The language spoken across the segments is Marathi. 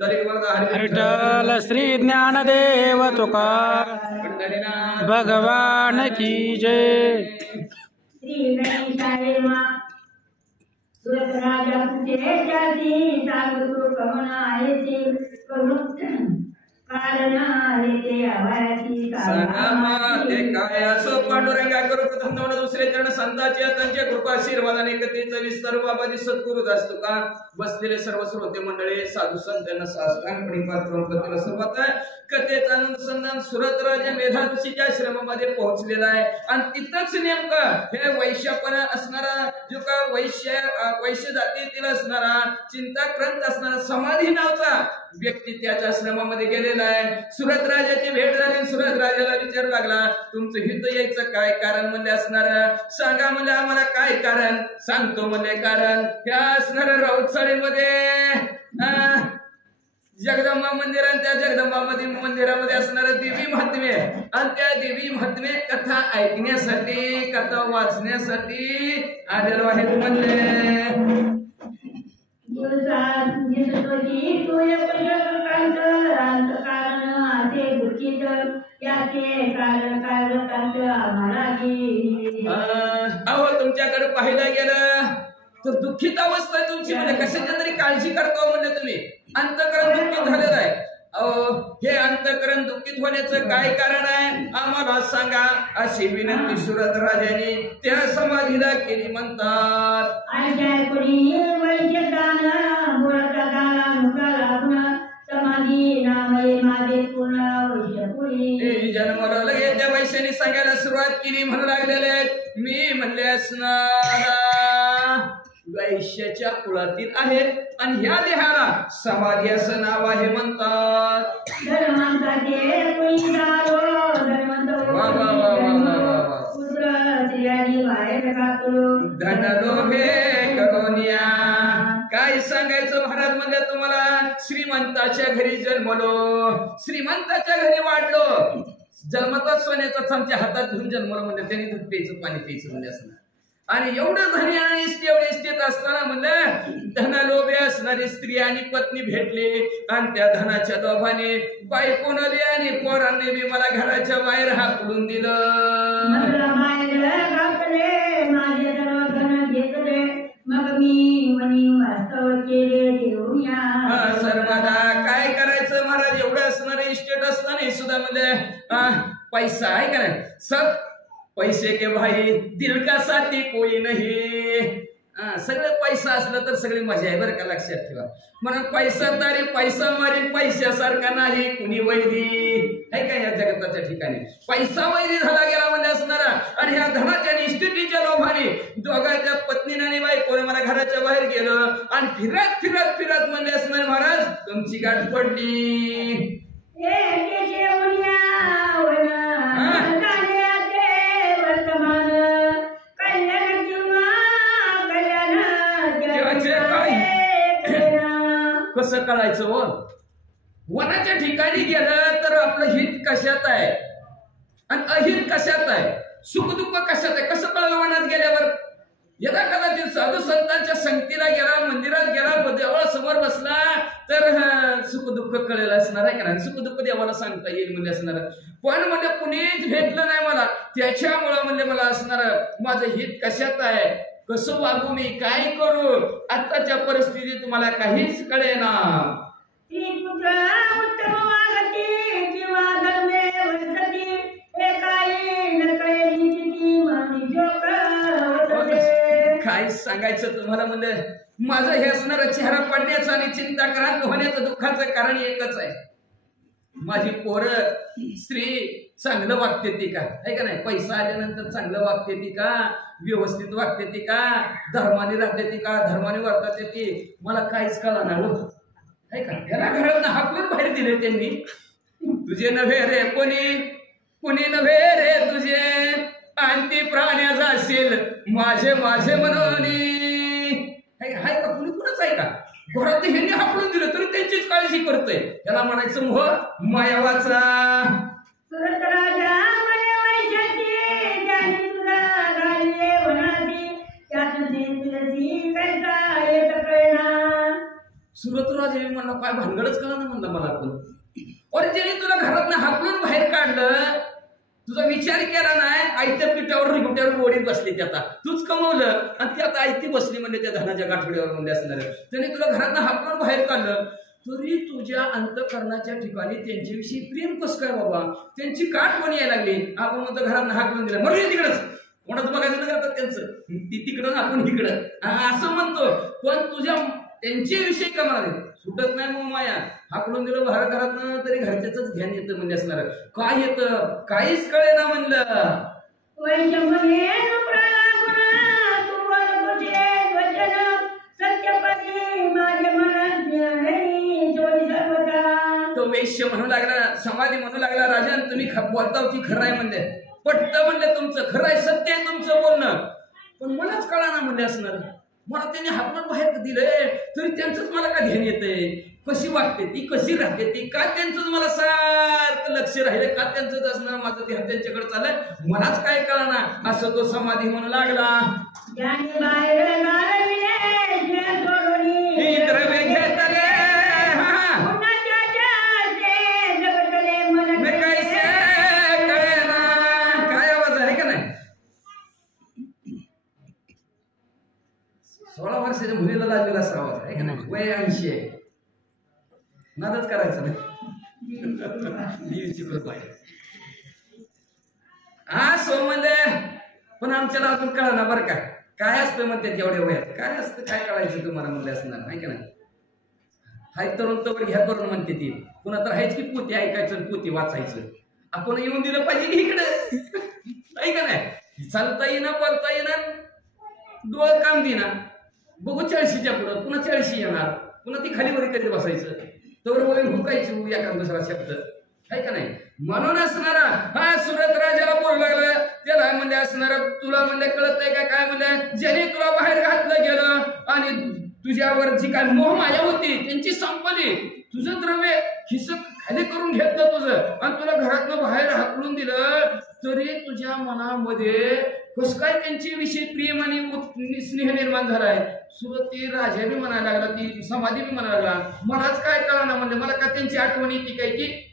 विठ्ठल श्री ज्ञानदेव तुकार भगवान की जय। श्री गणेशाय नमः। सुरत राजा तुझे जाती सागरू कमनाये ते करून कारण येते आवासी ते काय असो पांडुरंगा करू प्रथम दुसरे चरण संतांचे त्यांच्या कृपा आशीर्वादाने कथेचा विस्तार बाबाजी सद्गुरू दास तुका बसलेले सर्व श्रोते मंडळी साधू संतांना साष्टांगपणे पात्र सुरुवात कथेचा अनुसंधान सुरत राजा मेधा ऋषीच्या आश्रमामध्ये पोहोचलेला आहे आणि तिथंच नेमकं हे वैश्यपणा असणारा जो का वैश्य जातीतील असणारा चिंताक्रांत असणारा समाधी नावचा व्यक्ती त्याच्या आश्रमामध्ये गेलेला आहे। सुरत राजाची भेट झाली। सुरत राजाला विचारू लागला तुमचं हित यायचं काय कारण म्हणले असणार सांगा म्हणजे आम्हाला काय कारण सांगतो म्हणजे कारण त्या असणाऱ्या राऊतसाडीमध्ये जगदंबा मंदिर आणि त्या जगदंबा मंदिरामध्ये असणारं देवी महात्म्य आणि त्या देवी महात्म्य कथा ऐकण्यासाठी कथा वाचण्यासाठी आलेलो आहेत म्हणले। अहो तुमच्याकडे पाहिलं गेलं तर दुःखित अवस्था आहे तुमची म्हणजे कशाच्या तरी काळजी करतो म्हणले तुम्ही अंतःकरण दुःखित झालेलं आहे। अहो हे अंतःकरण दुःखित होण्याचं काय कारण आहे आम्हाला सांगा अशी विनंती सुरत राजाने त्या समाधीला केली म्हणतात। जन्माला लगे त्या वैश्याने सांगायला सुरुवात केली म्हणू लागलेले मी म्हणले असणार वैश्याच्या कुळातील आहेत आणि ह्या देहाला समाधी असं नाव आहे म्हणतात। धनलोभे करोनिया काय सांगायचं महाराज म्हणजे तुम्हाला श्रीमंताच्या घरी जन्मलो श्रीमंताच्या घरी वाढलो जन्मताच सोन्याचाच आमच्या हातात घेऊन जन्मलो म्हणजे त्यांनी दूध प्यायचं पाणी प्यायचं म्हणजे असणार आणि एवढं धनी आणि एवढे इस्टेट असताना म्हणलं धनालोभे असणारी स्त्री आणि पत्नी भेटली आणि त्या धनाच्या लोभाने बायकोने आणि पोरांनी बी मला घराच्या बाहेर हाकलून दिलं। सर्वदा काय करायचं महाराज एवढं असणारे इस्टेट असताना सुद्धा म्हणजे पैसा आहे का नाही सब पैसे के भाई दिल का साथी कोई नाही सगळं पैसा असलं तर सगळी मजा आहे बरं का लक्षात ठेवा म्हणून पैसा तारी पैसा मारीन पैशासारखा नाही कुणी वैरी आहे का या जगताच्या ठिकाणी पैसा वैरी झाला गेला म्हणजे असणारा आणि ह्या धनाच्या निष्ठितीच्या लोभाने दोघांच्या पत्नीने आणि बायकोने मला घराच्या बाहेर गेलं आणि फिरत फिरत फिरत म्हणजे असणार महाराज तुमची गाठ पडली। कसं कळायचं हो वनाच्या ठिकाणी गेलं तर आपलं हित कशात आहे आणि अहित कशात आहे सुख दुःख कशात आहे कसं कळलं वनात गेल्यावर यदा कदाचित साधू संतांच्या संगतीला गेला मंदिरात गेला देवाला समोर बसला तर सुख दुःख कळेल असणार आहे का सुख दुःख देवाला सांगता येईल म्हणजे असणार पण म्हणजे कुणीच भेटलं नाही मला त्याच्यामुळं म्हणजे मला असणार माझं हित कशात आहे कसं वागू मी काय करू आताच्या परिस्थितीत तुम्हाला काहीच कळेना। काय सांगायचं तुम्हाला म्हणजे माझं हे असणारा चेहरा पडण्याचं आणि चिंताक्रांत होण्याचं दुःखाचं कारण एकच आहे माझी पोरं स्त्री चांगलं वागते ती का आहे का नाही पैसा आल्यानंतर चांगलं वागते ती का व्यवस्थित वागते ती का धर्माने राहते ती का धर्माने वागते ती मला काहीच कळणार हो आहे का याला घरात हाकलून बाहेर दिले त्यांनी तुझे नव्हे रे कोणी नव्हे रे तुझे आणती प्राण्या जाशील माझे माझे म्हणून आहे का कुणी कुणाच आहे का घरात ह्यांनी हाकलून दिलं तरी त्यांचीच काळजी करतोय त्याला म्हणायचं मोह मायावाचा। सुरतराज हे म्हणला काय भानगडच कळलं ना म्हणलं मला पण. अरे ज्याने तुला घरातनं हाकलून बाहेर काढलं, तुझा विचार केला नाही, आयत्या पिठावर रिगुट्यावर गोडीत बसली ती आता तूच कमवलं आणि ती आता आयती बसली म्हणजे त्या धनाच्या गाठोड्यावर म्हणजे असणार. त्याने तुला घरातनं हाकलून बाहेर काढलं तरी तुझ्या अंतःकरणाच्या ठिकाणी त्यांच्याविषयी प्रेम कसं काय बाबा, त्यांची गाठ पण यायला लागली. आपण म्हणतो घरातनं हाकलून दिलं म्हणजे तिकडंच कोणाचं बघायचं न करतात त्यांचं, ती तिकडं आपण इकडं असं म्हणतो. पण तुझ्या त्यांच्याविषयी का मला सुटत नाही मग माया, हाकलून दिलं बाहेर घरातनं तरी घरच्याच ध्यान येतं म्हणजे असणार. काय येतं काहीच कळे ना म्हणलं. तो वैश्य म्हणू लागला, समाधी म्हणू लागला, राजन तुम्ही बोलता की खरं आहे म्हणले, पटतं म्हणले तुमचं, खरं आहे, सत्य आहे तुमचं बोलणं, पण मलाच कळा ना म्हणले असणार. मला त्यांनी हाकलून बाहेर दिलंय तरी त्यांचंच मला का ध्यान येतंय, कशी वागते ती, कशी राहते ती, का त्यांचंच मला सारखं लक्ष राहिलं, का त्यांचंच असणार माझं ध्यान त्यांच्याकडे चाललंय, मलाच काय कळा ना. असं तो समाधी म्हणू लागला. द्रव्य घेतले काय आवाज आहे का नाही. 16 वर्षाच्या मुलीला लागलेला असा आवाज आहे का नाही. वय 80 आहे, नादच करायचं नाही. हा सो म्हणजे पण आमच्याला अजून कळा ना बरं काय असतं म्हणते एवढ्या वयात, काय असतं काय कळायचं तुम्हाला म्हणले असणार नाही का नाही. हाय तरुण तर घ्या करून म्हणते ती, पुन्हा तर हायच की पोती ऐकायचं पोती वाचायचं. आपण येऊन दिलं पाहिजे की इकडे नाही का नाही. चालता येईना बोलता येईना डोळं काम देना. बघू 40च्या पुढं पुन्हा 40 येणार, पुन्हा ती खाली वरी कधी बसायचं तर वय हुकायची एखादा दुसरा शब्द आहे का नाही. म्हणून असणारा हा सुरत राजाला बोलू लागला, त्याला म्हणले असणारा तुला म्हणले कळत आहे का काय म्हणले, ज्याने तुला बाहेर घातलं गेलं आणि तुझ्यावर जी काय मोहमाया होती त्यांची संपली, तुझं द्रव्य खिस खाली करून घेतलं तुझं आणि तुला घरातनं बाहेर हाकलून दिलं तरी तुझ्या मनामध्ये कसं काय त्यांच्या विषयी प्रेम आणि स्नेह निर्माण झालाय. सुरती राजा बी म्हणायला लागला, ती समाधी बी म्हणायला लागला, मलाच काय कळणार म्हणले, मला का त्यांची आठवण येते काय की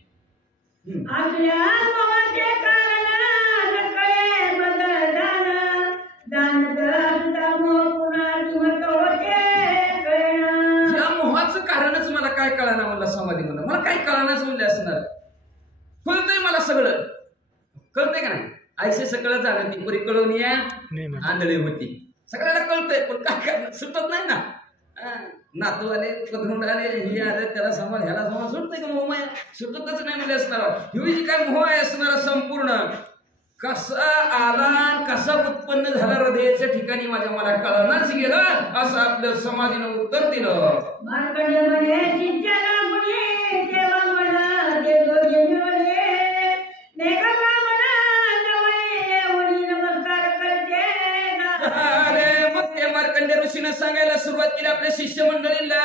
या मोहाचं कारणच मला काय कळणार म्हणलं. समाधी म्हणलं मला काय कळणारच म्हणले असणार. कळतंय मला सगळं, कळतंय का नाही. आयसे सगळं झालं, ती पुरी कळून या आंधळी होती, सगळ्याला कळतंय पण काय करणार सुटत नाही ना. नातू आले कधून आले हे आले त्याला सांभाळ ह्याला सांभाळ सुटतंय का मोह सुटतच नाही म्हणजे असणार. ही जी काय मोह आहे असणार संपूर्ण कसा आला कसा उत्पन्न झाला हृदयाच्या ठिकाणी माझ्या मला कळणारच गेलं असं आपलं समाधीनं उत्तर दिलं. मार्कंडेय ऋषीने सांगायला सुरुवात केली आपल्या शिष्यमंडळीला.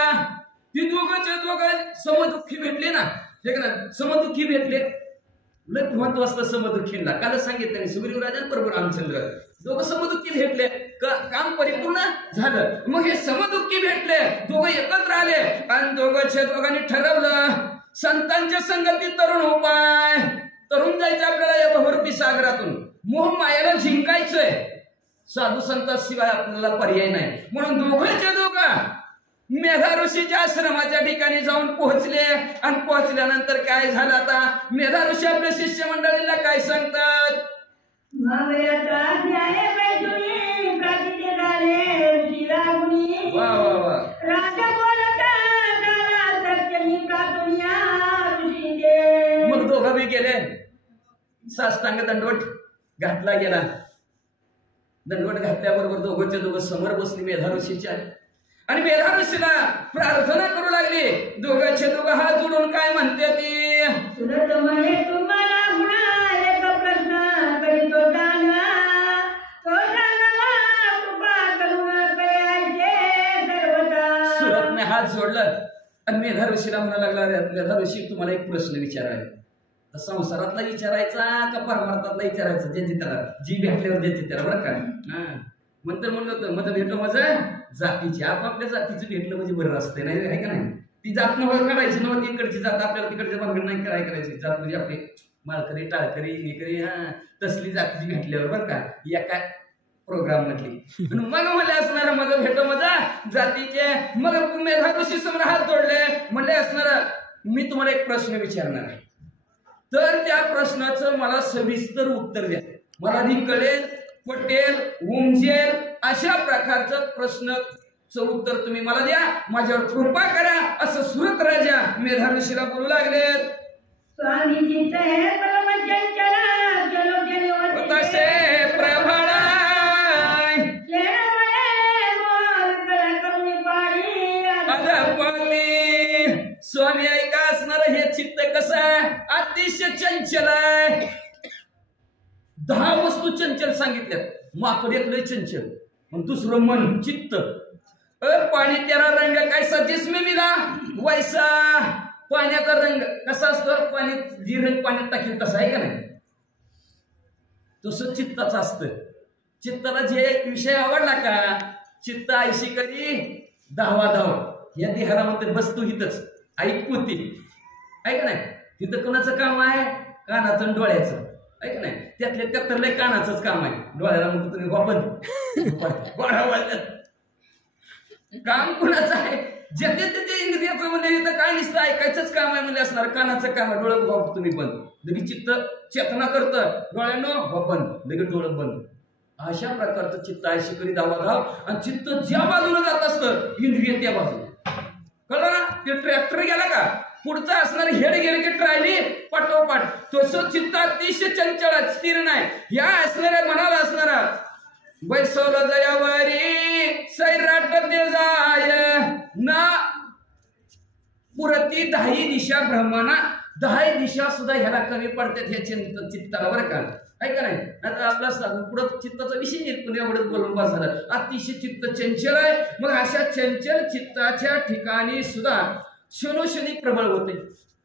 ती दोघं समदुःखी भेटले ना, समदुःखी भेटले. लय महत्व असतं समदुःखींना. काल सांगितलं सुग्रीव राजा बरोबर रामचंद्र दोघं समदुःखी भेटले, काम परिपूर्ण झालं. मग हे समदुःखी भेटले, दोघं एकत्र आले आणि दोघांनी ठरवलं संतांच्या संगतीत तरुण उपाय. तरुण जायचं आपल्याला या बहुरूपी सागरातून, मोह मायाला जिंकायचंय, साधू संतांशिवाय आपल्याला पर्याय नाही. म्हणून दोघं मेधा ऋषीच्या आश्रमाच्या ठिकाणी जाऊन पोहोचले आणि पोहोचल्यानंतर काय झालं आता मेधा ऋषी आपल्या शिष्यमंडळीला काय सांगतात. वा वा वा. मग दोघं बी गेले, साष्टांग दंडवट घातला गेला. दंडवट घातल्याबरोबर दोघं समोर बसली मेधा ऋषीच्या आणि मेधा ऋषीला प्रार्थना करू लागली. दोघं हात जोडून काय म्हणते ती, सुरतने हात जोडलं आणि मेधा ऋषीला म्हणा लागला, मेधा ऋषी तुम्हाला एक प्रश्न विचारायचा, संसारातला विचारायचा का परमार्थातला विचारायचा, ज्याची त्याला जी भेटल्यावर द्यायची त्याला बरं का. नंतर म्हणलं होतं मग भेटलो माझं जातीची आपापल्या जातीची भेटलं म्हणजे बरं असतंय नाही आहे का नाही. ती जात नव्हती काढायची नव्हती इकडची जात आपल्याला तिकडच्या भानगड नाही करायची. जात म्हणजे आपली माळकरी टाळकरी निकरी तसली जातीची भेटल्यावर बरं का एका प्रोग्राम मधली. मग मला असणार मग भेटो माझा जातीचे मग मेधाऋषी समोर हात जोडले म्हणले असणार मी तुम्हाला एक प्रश्न विचारणार आहे तर त्या प्रश्नाचं मला सविस्तर उत्तर द्या. मला आधी कळेल पटेल उमजेल अशा प्रकारचं प्रश्नाचं उत्तर तुम्ही मला द्या. माझ्यावर कृपा करा असं सुरत राजा मेधाऋषीला बोलू लागले. स्वामीजी तसे प्रभाळ स्वामी ऐका असणार हे चित्त कसं आहे अतिशय चंचल आहे. 10 वस्तू चंचल सांगितल्यात. माकड एक लय चंचल मग दुसरं मन चित्त. पाणी त्याला रंग कैसा जिसमें मिला वैसा. पाण्याचा रंग कसा असतो पाणी जी रंग पाण्यात टाकेल तसा आहे का नाही तसं चित्ताचं असतं. चित्ताला जे विषय आवडला का चित्त ऐशी करी धावा धाव या देहारामध्ये बसतो हिथच ऐकू ती आहे का नाही. तिथं कोणाचं काम आहे कानाचं आणि डोळ्याचं आहे का नाही. त्यातल्या त्यात तर लय कानाचंच काम आहे. डोळ्याला म्हणतो तुम्ही वापन काम कुणाचं आहे ज्याच्या त्याच्या इंद्रियाचं म्हणजे इथं काय नसतं ऐकायचंच काम आहे म्हणजे असणार. कानाचं काम आहे डोळं बाबा तुम्ही बंद लगेच चित्त चेतना करतं डोळ्यानं बंद लगेच डोळं बंद. अशा प्रकारचं चित्त आहे शिकरी धावा धाव आणि चित्त ज्या बाजूला जात असतं इंद्रिय त्या बाजूला. कळलं ना. ते ट्रॅक्टर गेला का पुढचा असणार हेड गेले की ट्रायली पाठोपाठ तसं चित्त अतिशय चंचल स्थिर नाही. या असणाऱ्या मनाला असणारा बैसवलं जयावरी सैराट ते जाय ना पुरती 10 दिशा ब्रह्माना 10 दिशा सुद्धा ह्याला कमी पडतात ह्या चित्ताला बरं का आहे का नाही. आता आपला पुढं चित्ताचा विषय येत पण एवढंच बोलून बस झालं. अतिशय चित्त चंचल आहे. मग अशा चंचल चित्ताच्या ठिकाणी सुद्धा क्षणोक्षणी प्रबळ होते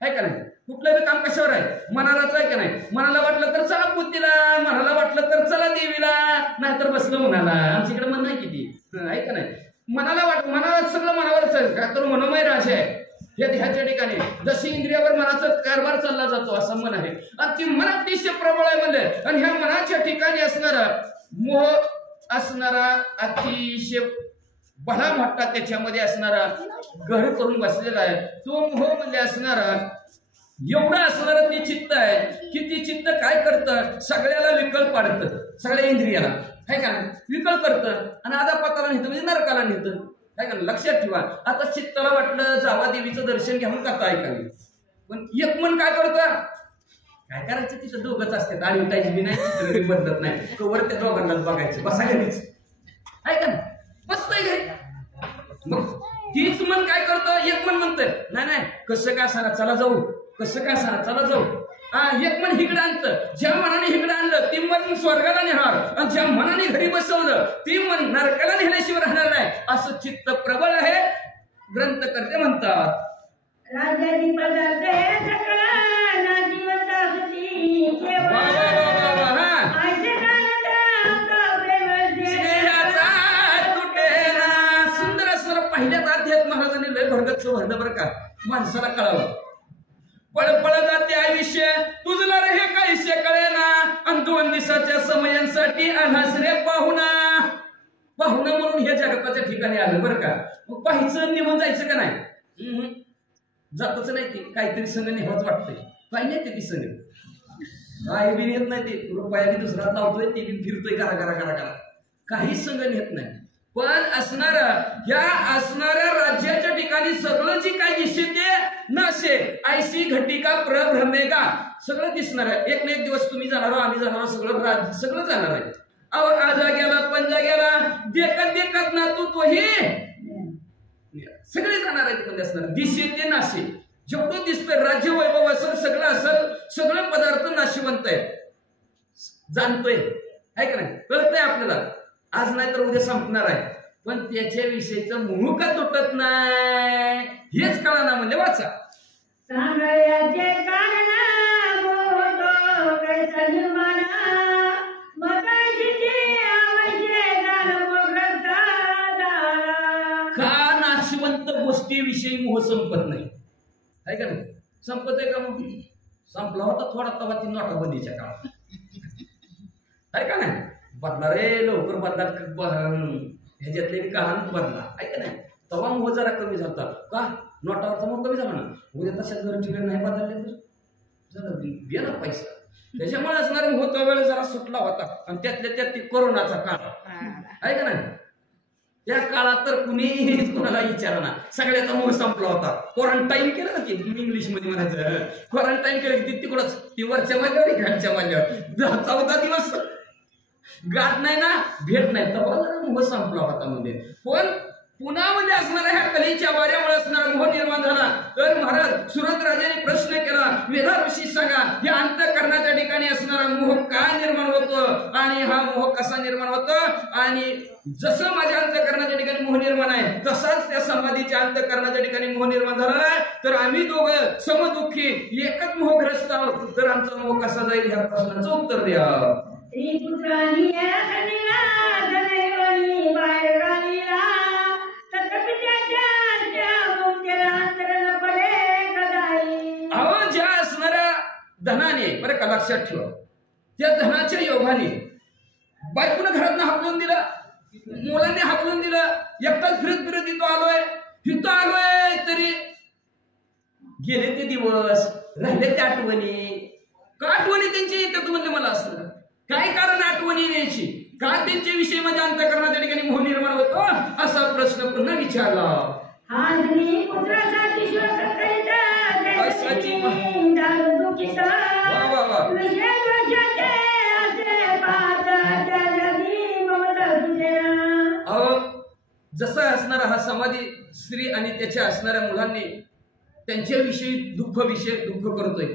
आहे का नाही. कुठलं काम कशावर आहे मनालाच आहे का नाही. मनाला वाटलं तर चला पुतीला मनाला वाटलं तर चला देवीला नाहीतर बसलं म्हणाला. आमच्याकडे मन नाही किती आहे का नाही. मनाला सगळं मनावरच आहे का तर मनोमय राजा आहे या देहाच्या ठिकाणी. जशी इंद्रियावर मनाचा कारभार चालला जातो असं मन आहे आणि ती मन अतिशय प्रबळ आहे म्हणजे. आणि ह्या मनाच्या ठिकाणी असणारा मोह असणारा अतिशय बडा मोठा त्याच्यामध्ये असणारा घर करून बसलेला आहे. तो मोह म्हणजे असणारा एवढं असणारं ते चित्त आहे की ती चित्त काय करतं सगळ्याला विकल पाडतं. सगळ्या इंद्रियाला आहे का विकल करतं आणि आधा पाताला नेतं म्हणजे नरकाला नेतं काय का. लक्षात ठेवा. आता चित्ताला वाटलं जावा देवीचं दर्शन घ्यावं कथा ऐकावी पण एक मन काय करतं काय करायचं तिथं दोघंच असतात. आणि उठायची बी नाही चित्र बदलत नाही कवर त्या दोघांनाच बघायचं बसायला आहे का बसतंय घरी. मग तीच मन काय करतं एक मन म्हणतंय नाही कसं काय असणार चला जाऊ कसं काय असणार चला जाऊ. एक मन हिकडं आणतं. ज्या मनाने हिकडं आणलं ती मन स्वर्गाला नेणार आणि ज्या मनाने घरी बसवलं ती मन नरकाला नेल्याशिवाय राहणार नाही. असं चित्त प्रबळ आहे ग्रंथकर्ते म्हणतात. राज्याची पदार्थ हे सकळा नाजीवंत असती केवळ सुंदर असं पहिल्याच अध्यात्म महाराजांनी लय भरगतचं भरलं बरं का माणसाला कळावं. पळपळ जाते आयुष्य तुझला रे हे काहीशे कळेना आणि 2 दिवसाच्या समयांसाठी आलास रे पाहुणा म्हणून हे जगताच्या ठिकाणी आलं बरं का. मग पाहायचं निघून जायचं का नाही जातच नाही ते काहीतरी संघ नेहवाच वाटतंय काय नाही ते ती संघ काही बी नेत नाही ते रुपया बी दुसरा लावतोय ते बी फिरतोय करा काही संघ नेत नाही. पण असणाऱ्या राज्याच्या ठिकाणी सगळं जी काय दिसते ते नसे ऐशी घटिका प्रभ्रमेगा सगळं दिसणार आहे. एक ना एक दिवस तुम्ही जाणार आम्ही जाणार सगळं जाणार आहे. आजा गेला पंजा गेला देखत ना तोही सगळे जाणार आहेत. म्हणजे असणार दिसे ते नाशे जेवढं दिसतंय राज्य वैभव असेल सगळं असेल सगळे पदार्थ नाशिवंत आहे जाणतोय आहे का नाही कळतंय आपल्याला. आज नाही तर उद्या संपणार आहे पण त्याच्याविषयीचं मोह का तुटत नाही हेच कळा ना म्हणजे वाचा. सांगयाचे कारण मोह कैसा निर्माणा मगाशीची आवश्य गान मोग्रता झाला विषयी मोह संपत नाही, आहे का नाही? संपत आहे का? मग संपला होता थोडा तवा ती नोटाबंदीच्या काळात, आहे का नाही? बदला रे लवकर बदला, ह्याच्यातले काळात बदला, आहे का नाही? तवा मोह जरा कमी झाला का? नोटावरचा मोह कमी झाला ना. उद्या तशाच जर ठिकाण नाही बदलले तर जरा गेला पैसा. त्याच्यामुळे असणार मोह तो वेळ जरा सुटला होता. आणि त्यातल्या त्यात ती कोरोनाचा काळ, आहे का नाही? त्या काळात तर कुणीही कोणाला विचारना, सगळ्याचा मोह संपला होता. क्वारंटाईन केलं ना, ते इंग्लिश मध्ये म्हणायचं, क्वारंटाईन केलं की तिकडच ती वरच्या माल्यावर घरच्या माल्यावर 14 दिवस गाठ नाही ना, भेट नाही, तेव्हा जरा मोह संपला होता मध्ये. पण पुन्हा मध्ये असणाऱ्या ह्या कलेच्या वाऱ्यामुळे असणारा मोह निर्माण झाला. तर महाराज सुरत राजाने प्रश्न केला, वेदा ऋषी सांगा, या अंतःकरणाच्या ठिकाणी असणारा मोह का निर्माण होतो आणि हा मोह कसा निर्माण होतो? आणि जसं माझ्या अंतःकरणाच्या ठिकाणी मोह निर्माण आहे तसाच त्या समाधीच्या अंतःकरणाच्या ठिकाणी मोह निर्माण झाला आहे. तर आम्ही दोघं समदुःखी एकच मोहग्रस्त आहोत, तर आमचा मोह कसा जाईल ह्या प्रश्नाचं उत्तर द्या. श्रीपुत्रांनी बाहेर गालीला अहो, ज्या असणाऱ्या धनाने, बरं का लक्षात ठेवा, त्या धनाच्या योगाने बायकोनं घरात हाकलून दिलं, मुलांनी हाकलून दिलं, एकटाच फिरत फिरत इथं आलोय तरी गेले ते दिवस, राहिले त्या आठवणी. का आठवणी त्यांची येतात म्हणजे मला असं काय कारण आठवणी येण्याची? का त्यांच्या विषयी माझ्या अंतःकरणाच्या ठिकाणी मोह निर्माण होतो? असा प्रश्न पुन्हा विचारला. जसं असणारा हा समाधी स्त्री आणि त्याच्या असणाऱ्या मुलांनी त्यांच्याविषयी दुःख करतोय.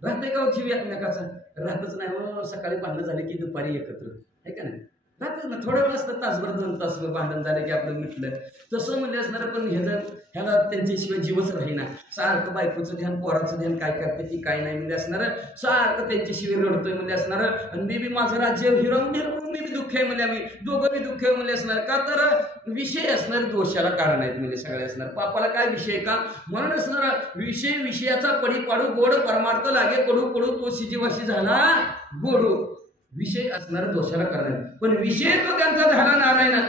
राहते का जीव एकमेकाचा? राहतच नाही हो. सकाळी भांडण झाले की दुपारी एकत्र, आहे का नाही? राहतच ना. थोडं वेळ असतं, तासभर 2 तास भांडण झालं की आपलं मिटलं. तसं म्हणजे असणार. पण ह्याला त्यांच्याशिवाय जीवच राहीना. सारखं बायकोचं ध्यान, पोराचं ध्यान, काय करते ती काय नाही म्हणजे असणार. सारखं त्यांच्याशिवाय रडतोय म्हणजे असणार. आणि मी बी माझं राज्य हिरावून मी बी दुःख आहे म्हणजे आम्ही दोघं बी दुःख आहे म्हणजे असणार. का तर विषय असणार दोषाला कारण आहेत म्हणजे सगळे असणार. पापाला काय विषय का? म्हणून असणार विषयाचा पडी पाडू गोड, परमार्थ लागे कडू कडू, तो शिजीवाशी झाला गोडू. विषय असणार दोषाला कारण आहे. पण विषय तो त्यांचा झाला नारायण.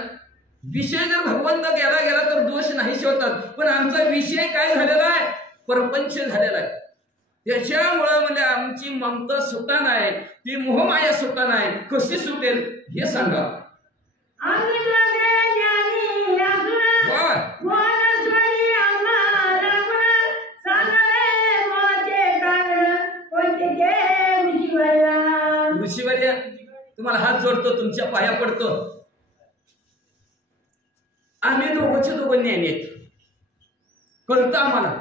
विषय जर भगवंत गेला तर दोष नाही होतात. पण आमचा विषय काय झालेला आहे? परपंच झालेला आहे. त्याच्यामुळं म्हणजे आमची ममता सुटा नाही, ती मोहमाया सुटा नाही. कशी सुटेल हे सांगा. ऋषीवर्य, तुम्हाला हात जोडतो, तुमच्या पाया पडतो. आम्ही दोघं ज्ञानी आहेत. कळतं आम्हाला,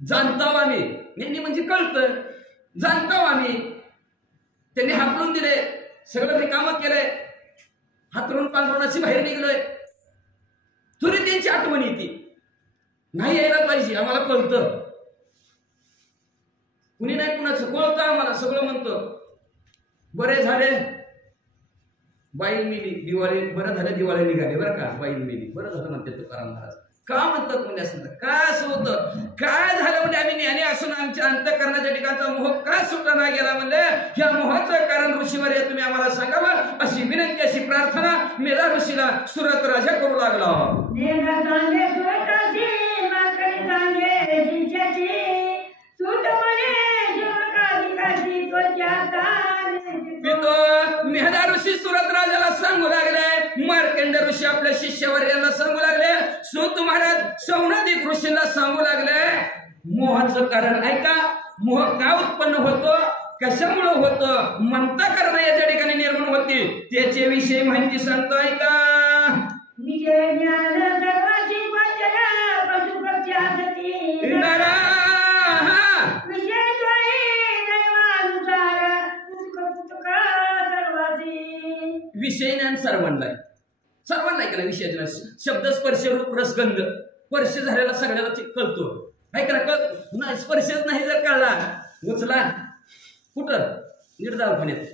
जाणताव आम्ही. ज्ञानी म्हणजे कळतं, जाणताव आम्ही. त्यांनी हाकलून दिले, सगळं रिकामं केलंय, हातरून पांघरुणाची बाहेर निघलोय. तरी त्यांची आठवण येते. नाही यायला पाहिजे, आम्हाला कळतं. कुणी नाही कुणाचं कळतं आम्हाला, सगळं म्हणतं. बरे झाले बाई मिली, दिवाळी बरं झालं, दिवाळी निघाली बरं का, बाई मिली बरं झालं म्हणते तुकाराम महाराज. का म्हणतात म्हणजे असं काय असं होतं? काय झालं म्हणजे आम्ही ज्ञानी असून आमच्या अंतःकरणाच्या ठिकाणचा मोह का सुटला नाही गेला म्हणजे या मोहाचं कारण ऋषीवर्य तुम्ही आम्हाला सांगावं, अशी विनंती, अशी प्रार्थना मेधा ऋषीला सुरत राजा करू लागला. मेधा ऋषी सुरत राजाला सांगू लागले, मार्कंड ऋषी आपल्या शिष्यवर्याला सांगू लागले, सूत महाराज सौनादिक ऋषीला सांगू लागले. मोहाचं कारण ऐका. मोह का उत्पन्न होतो, कशामुळे होतं, ममता करणं याच्या ठिकाणी निर्माण होते, त्याचे विषयी माहिती सांगतो ऐका. विषय ज्ञान सर्वांना केला. विषय शब्द, स्पर्श, रूप, रसगंध, स्पर्श झालेला सगळ्याला कळतो. ऐका, स्पर्शच नाही जर कळला, उचला कुठं निर्धावपण्यात,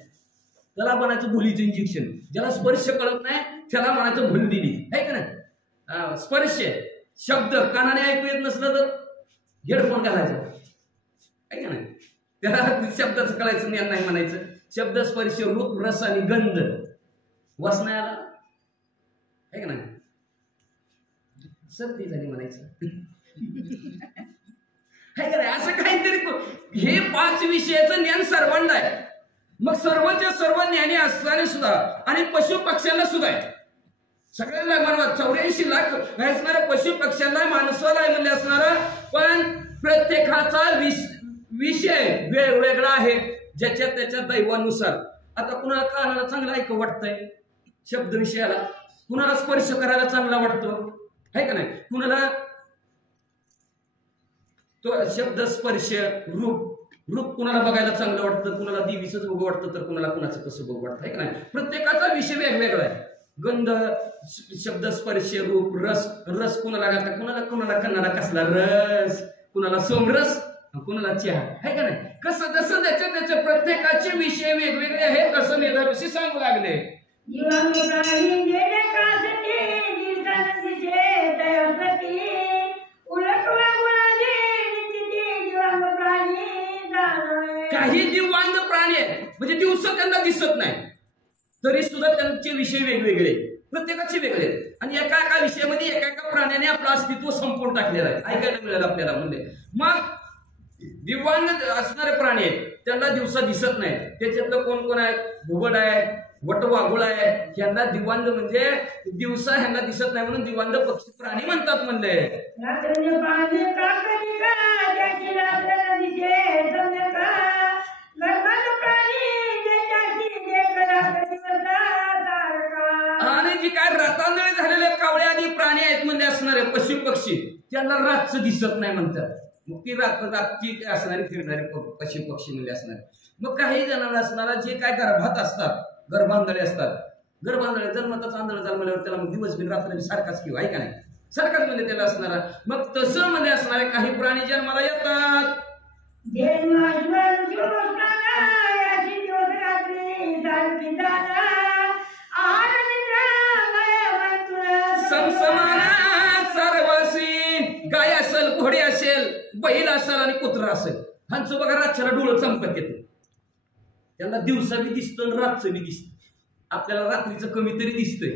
त्याला म्हणायचं भुलीचं इंजेक्शन. ज्याला स्पर्श कळत नाही त्याला म्हणायचं भूल दिली, आहे का नाही? स्पर्श शब्द कानाने ऐकू येत नसलं तर हेडफोन घालायचं आहे का नाही, त्याला शब्दाचं कळायचं ज्ञान नाही म्हणायचं. शब्द स्पर्श रूप रस आणि गंध वासनाला आहे का नाही, सर्दी झाली म्हणायचं आहे का नाही. असं काहीतरी हे 5 विषयाचं ज्ञान सर्वांना आहे. मग सर्वच्या सर्व ज्ञानी असणारे सुद्धा आणि पशु पक्ष्यांना सुद्धा आहे. सगळ्यांना मानवा 84 लाख असणाऱ्या पशु पक्ष्यांना माणसाला म्हणजे असणारा, पण प्रत्येकाचा विषय वेगवेगळा आहे ज्याच्या त्याच्या दैवानुसार. आता कुणाला कानाला चांगलं ऐकू वाटतंय शब्द विषयाला, कुणाला स्पर्श करायला चांगला वाटतो आहे का नाही, कुणाला तो शब्द स्पर्श रूप कुणाला बघायला चांगलं वाटतं, कुणाला देवीचंच बघू वाटतं, तर कुणाला कुणाचं कसं बघू वाटतं आहे का नाही. प्रत्येकाचा विषय वेगवेगळा आहे. गंध, शब्द स्पर्श रूप रस कुणाला घालतात, कुणाला कन्नाला कसला रस, कुणाला सोमरस, कुणाला चहा आहे का नाही. कसं जसं त्याच्या प्रत्येकाचे विषय वेगवेगळे आहेत तसं मेधा ऋषी सांगू लागले. काही दिव्यांग प्राणी आहेत म्हणजे दिवस त्यांना दिसत नाही तरी सुद्धा त्यांचे विषय वेगवेगळे, प्रत्येकाचे वेगळे आहेत. आणि एका विषयामध्ये एका प्राण्याने आपलं अस्तित्व संपवून टाकलेलं आहे, ऐकायला मिळालं आपल्याला. म्हणजे मग दिव्यांग असणारे प्राणी आहेत त्यांना दिवसा दिसत नाही. त्याच्यातलं कोण आहे, घुबड आहे, वटवाघूळ आहे, ह्यांना दिव्यांग म्हणजे दिवसा ह्यांना दिसत नाही म्हणून दिव्यांग पक्षी प्राणी म्हणतात. म्हणले आणि जी काय रातांदळी झालेले कावळे आदी प्राणी आहेत म्हणजे असणारे पशु पक्षी त्यांना रातचं दिसत नाही म्हणतात. मग ती रातची असणारी फिरणारे पशु पक्षी म्हणजे असणारे. मग काही जणांना असणारा जे काय गर्भात असतात, गर्भांधळे असतात, गर्भांधळे जन्मताच आंधळ जन्मल्यावर त्याला मग दिवसभर रात्र सारखाच किंवा आहे का नाही, सारखाच म्हणजे त्याला असणारा. मग तसं म्हणजे असणारे काही प्राणी जन्माला येतात. सर्वसी गाय असेल, घोडे असेल, बैल असेल आणि कुत्रा असेल, ह्यांचं बघा रातच्याला डोळं चमकत येतं. त्यांना दिवसा बी दिसतं आणि रातचं बी दिसतं. आपल्याला रात्रीचं कमी तरी दिसतंय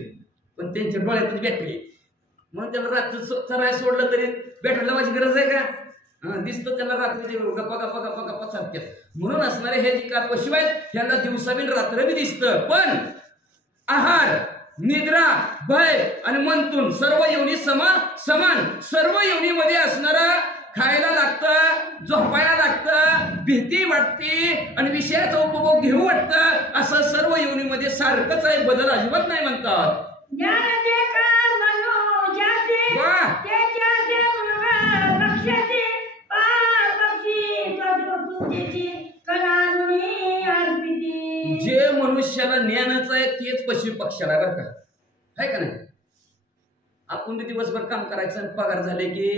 पण त्यांच्या डोळ्यातच बॅटरी म्हणून त्यांना रात्र चराय सोडलं तरी बॅटरी लावायची गरज आहे का, दिसतं त्यांना रात्रीचे गप्पा गप्पा गप्पा गप्पा चालतात. म्हणून असणारे हे जे काय पशु आहेत त्यांना दिवसा बी रात्र बी दिसतं. पण आहार, निद्रा, भय आणि मंथून सर्व योनी समान. सर्व योनीमध्ये असणारा खायला लागतं, झोपायला लागतं, भीती वाटते आणि विषयाचा उपभोग घेऊ वाटतं. असं सर्व योनीमध्ये सारखंच आहे, बदल अजिबात नाही म्हणतात. जे मनुष्याला ज्ञानाचं आहे तेच पशु पक्षाला बरं का, आहे का नाही. आपण दिवसभर काम करायचं आणि पगार झाले की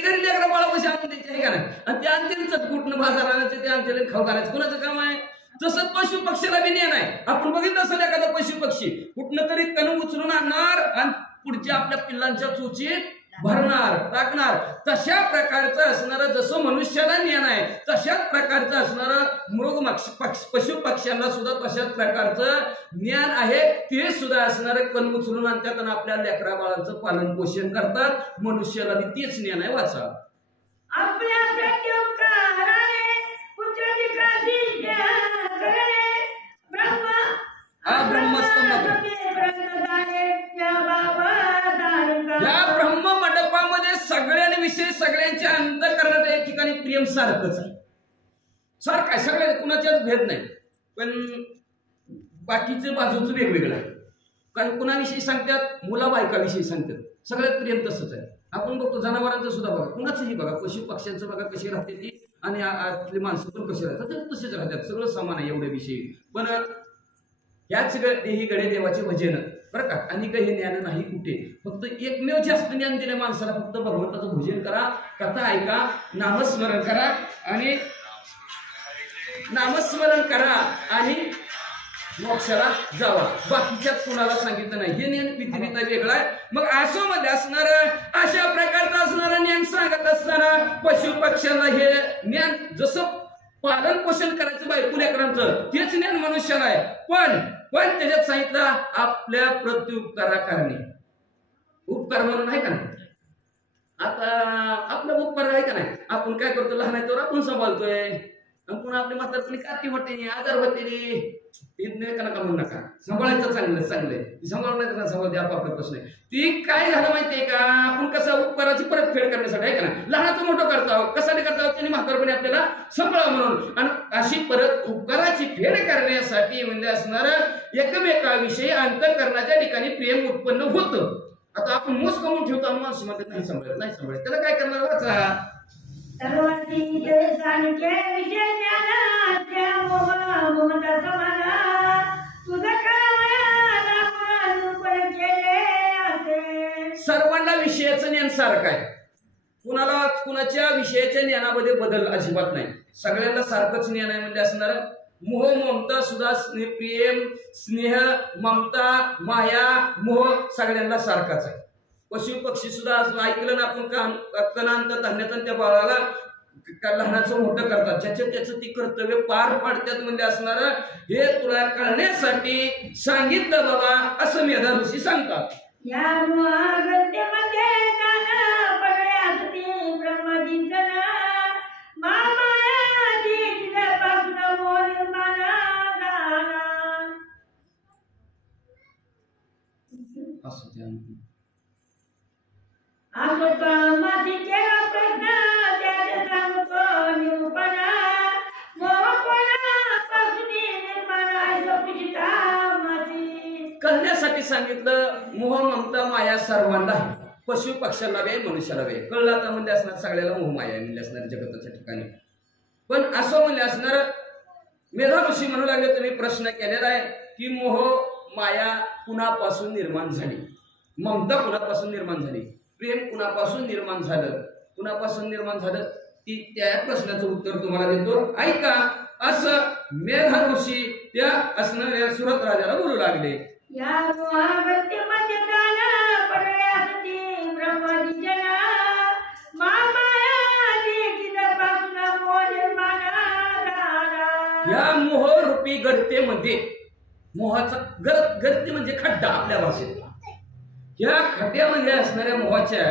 घरी लेकरा बाळा पैसे आणून द्यायचे आहे का नाही, आणि ते आणतील कुठनं बाजार आणायचे, ते आणतील खाऊ घालायचं, कोणाचं काम आहे. तसंच पशु पक्षीला बी ज्ञान आहे. आपण बघितलं असेल एखादा पशु पक्षी कुठनं तरी तण उचलून आणणार आणि पुढच्या आपल्या पिल्लांच्या चोचीत भरणार, टाकणार. तशा प्रकारचं असणारं जसं मनुष्याला ज्ञान आहे तशाच प्रकारचं असणारं मृग पशु पक्ष्यांना सुद्धा तशाच प्रकारचं ज्ञान आहे. ते सुद्धा असणारे कण उचलून आणतात आणि आपल्या लेकरा बाळांचं पालन पोषण करतात. मनुष्याला बी तेच ज्ञान आहे. वाचा या ब्रह्म मंडपामध्ये सगळ्यांविषयी सगळ्यांच्या अंतःकरणात एक ठिकाणी प्रेम सारखंच आहे, सारखं आहे. सगळ्या कुणाच्याच भेद नाही, पण बाकीचं बाजूचं वेगवेगळं आहे. काही कुणाविषयी सांगतात, मुला बायकाविषयी सांगतात, सगळ्यात प्रेम तसंच आहे. आपण बघतो जनावरांचं सुद्धा बघा, कुणाचंही बघा, पशु पक्ष्यांचं बघा कशी राहते ती, आणि आपली माणसं पण कशी राहतात तसेच राहतात, सगळं समान आहे एवढ्या विषयी. पण याच ही गडे देवाचे भजन बरं का, आणि काही ज्ञान नाही कुठे. फक्त एकमेव जास्त ज्ञान दिल्या माणसाला, फक्त भगवंताचं भजन करा, कथा ऐका, नामस्मरण करा आणि मोक्षाला जावा. बाकीच्यात कुणाला सांगितलं नाही. हे ज्ञान विधिरित्या वेगळा आहे. मग असो मध्ये असणार अशा प्रकारचं असणारं ज्ञान सांगत असताना पशु पक्ष्यांना हे ज्ञान जसं पालन पोषण करायचं बायको लेकरांचं तेच ज्ञान मनुष्याला आहे. पण त्याच्यात सांगितलं आपल्या प्रत्युपकारा करणे. उपकार म्हणून आहे का नाही. आता आपला उपकार आहे का नाही. आपण काय करतो लहान आहे तर आपण सांभाळतोय. पुन्हा आपली म्हातारपणी काठी होते आजार होते नका म्हणू नका. सांभाळायचं चांगलं सांभाळून नाही तर सांभाळते आपापला प्रश्न आहे. ती काय झालं माहितीये का आपण कसं उपकाराची परतफेड करण्यासाठी आहे का ना लहानाचं मोठं करतो कशाने करतो त्यांनी म्हातारपणी आपल्याला सांभाळा म्हणून. आणि अशी परत उपकाराची फेड करण्यासाठी म्हणजे असणार एकमेकाविषयी अंतःकरणाच्या ठिकाणी प्रेम उत्पन्न होतं. आता आपण मोस कमवून ठेवतो आणि माणूस म्हणतात नाही सांभाळत त्याला काय करणार वाचा. सर्वांची सांख्य विषय ज्ञानाच्या मोहता समाना तुझं सर्वांना विषयाचं ज्ञान सारखं आहे. कुणाच्या विषयाच्या ज्ञानामध्ये बदल अजिबात नाही. सगळ्यांना सारखंच ज्ञान आहे म्हणजे असणार मोह ममता सुद्धा प्रेम स्नेह ममता माया मोह सगळ्यांना सारखाच आहे. पशु पक्षी सुद्धा ऐकलं ना आपण कणांत धान्याचं त्या बाळाला लहानाचं मोठं करतात त्याचं ती कर्तव्य पार पाडतात म्हणजे असणार हे तुला कळण्यासाठी सांगितलं बाबा असं मेधा ऋषी सांगतात. या मोहागत्यमध्ये जाणं पडल्यास ब्रह्मचिंतन मामायाची तिच्यापासून मोह निर्माण झाला. असं त्या असो कामाची केला प्रश्न त्याचे सांगतो निरूपण मोहपणापासून निर्माण आहे कळण्यासाठी सांगितलं. मोह ममता माया सर्वांना आहे. पशु पक्ष्याला वे मनुष्याला वे कळलं आता म्हणजे असणार सगळ्याला मोह माया म्हणजे असणार जगताच्या ठिकाणी. पण असं म्हणजे असणार मेधा ऋषी म्हणू लागले तुम्ही प्रश्न केलेला आहे की मोह माया कुणापासून निर्माण झाली ममता कुणापासून निर्माण झाली प्रेम कुणापासून निर्माण झालं ती त्या प्रश्नाचं उत्तर तुम्हाला देतो ऐका. असं मेधा ऋषी त्या असणाऱ्या सुरत राजाला बोलू लागले. या मोहागत्यमध्ये जाणं पडल्यास ब्रह्मचिंतन मामायाची तिच्यापासून मोह निर्माण झाला. या मोहरूपी गर्तेमध्ये मोहाचा गर्ते म्हणजे खड्डा आपल्या भाषेत. या खड्ड्यामध्ये असणाऱ्या मोहाच्या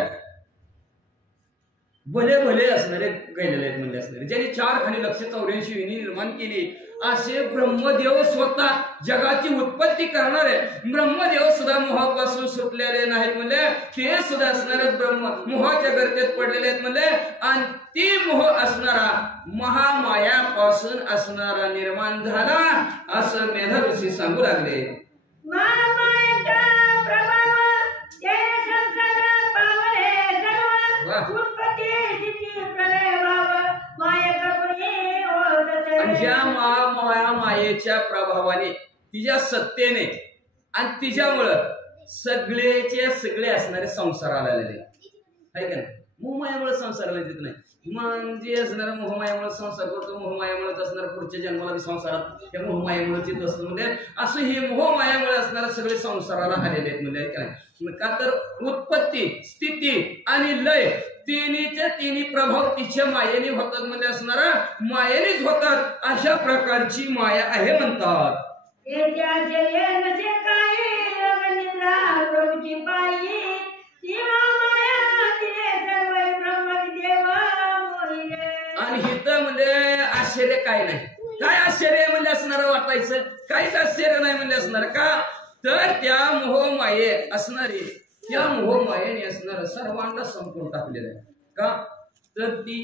भले असणारे गेलेले आहेत म्हणजे असणारे ज्यांनी 4 खाली 184 विनी निर्माण केली असे ब्रह्मदेव स्वतः जगाची उत्पत्ती करणारे ब्रह्मदेव सुद्धा मोहापासून सुटलेले नाहीत म्हणजे ते सुद्धा असणारे ब्रह्म मोहाच्या गर्तेत पडलेले आहेत म्हणजे आणि ती मोह असणारा महामायापासून असणारा निर्माण झाला असं मेधा ऋषी सांगू लागले. महामायेचा प्रभाव ते संसार पावले सर्व उत्पत्ती स्थिती प्रलय भाव मायेचा गुणी होत आणि ज्या मायेच्या प्रभावाने तिच्या सत्तेने आणि तिच्यामुळं सगळे असणारे संसाराला आलेले आहे का नाही. मोहमायामुळे संसाराला येत नाही म्हणजे असणारा मोहमायामुळे संसार करतो मोहमायामुळेच असणार पुढच्या जन्माला संसारात त्या मोहमायामुळेच येत असतं म्हणजे असं हे मोहमायामुळे असणारे सगळे संसाराला आलेले आहेत म्हणजे काय का तर उत्पत्ती स्थिती आणि लय तिन्ही प्रभाव तिच्या मायेने होतात म्हणजे असणारा मायेनेच होतात अशा प्रकारची माया आहे म्हणतात. आणि हिथं म्हणजे आश्चर्य काय नाही. काय आश्चर्य म्हणजे असणार वाटायचं काहीच आश्चर्य नाही म्हणजे असणार का तर त्या मोहमाये असणारी त्या मोहमायेने असणार सर्वांना संपूर्ण टाकलेलं आहे का तर ती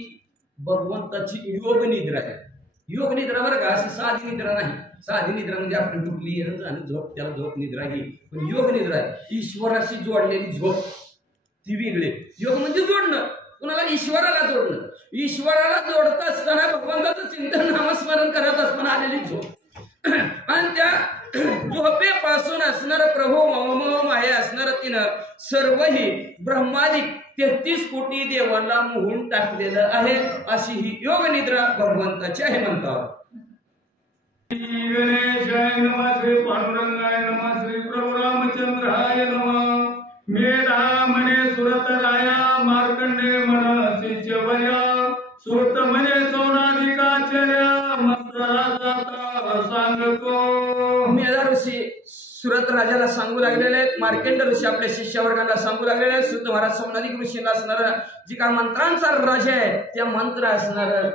भगवंताची योग निद्रा आहे. योग निद्रा बरं का अशी साधी निद्रा नाही. साधी निद्रा म्हणजे आपण डुबली आणि झोप त्याला झोप निद्रा ही पण योग निद्रा आहे ईश्वराशी जोडलेली झोप ती वेगळी. योग म्हणजे जोडणं कुणाला ईश्वराला जोडणं ईश्वराला जोडत असताना भगवंताचं चिंतन नामस्मरण करत असताना आलेली झोप आणि त्या झोपेपासून असणार प्रभू माया असणार तिनं सर्वही ब्रह्मादिक 33 कोटी देवाला मोहून टाकलेलं आहे अशी ही योग निद्रा भगवंताची आहे म्हणतात. गणेशाय नमः, श्री पांडुरंगाय नमः, श्री प्रभु रामचंद्राय नमः। मेधा म्हणे सुरतराया, मार्कंडे म्हणसी चवया, सुरत म्हणे सोनाधिकाचर्या, मंत्र राजाचा सांगतो। मेधा ऋषी सुरत राजाला सांगू लागलेले आहेत, मार्कंड ऋषी आपल्या शिष्यवर्गाला सांगू लागलेले आहेत, सुत महाराज सोनाधिक ऋषीला असणार जी का मंत्रांचा राजा आहे त्या मंत्र असणार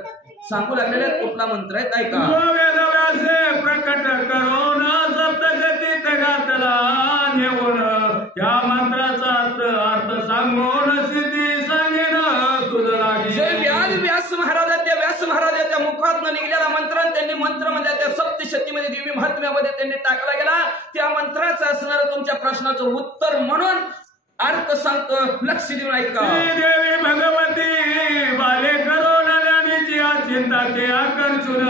सांगू लागलेले आहेत। कुठला मंत्र आहे ऐका। वेदव्यासे प्रकट करून सप्तशतीत घातला नेऊन, त्या मंत्राचा अर्थ सांगून सिद्धी सांगेन तुझं लागे। जे व्यास महाराज त्या व्यास महाराजाच्या मुखातून निघलेला मंत्र त्यांनी मंत्रामध्ये त्या सप्तशतीमध्ये देवी महात्म्यामध्ये त्यांनी टाकला गेला, त्या मंत्राचं असणार तुमच्या प्रश्नाचं उत्तर म्हणून अर्थ सांगतो, लक्ष देऊन ऐका। देवी भगवती बाले करून ज्ञानीची चिंता ते आकर्षून,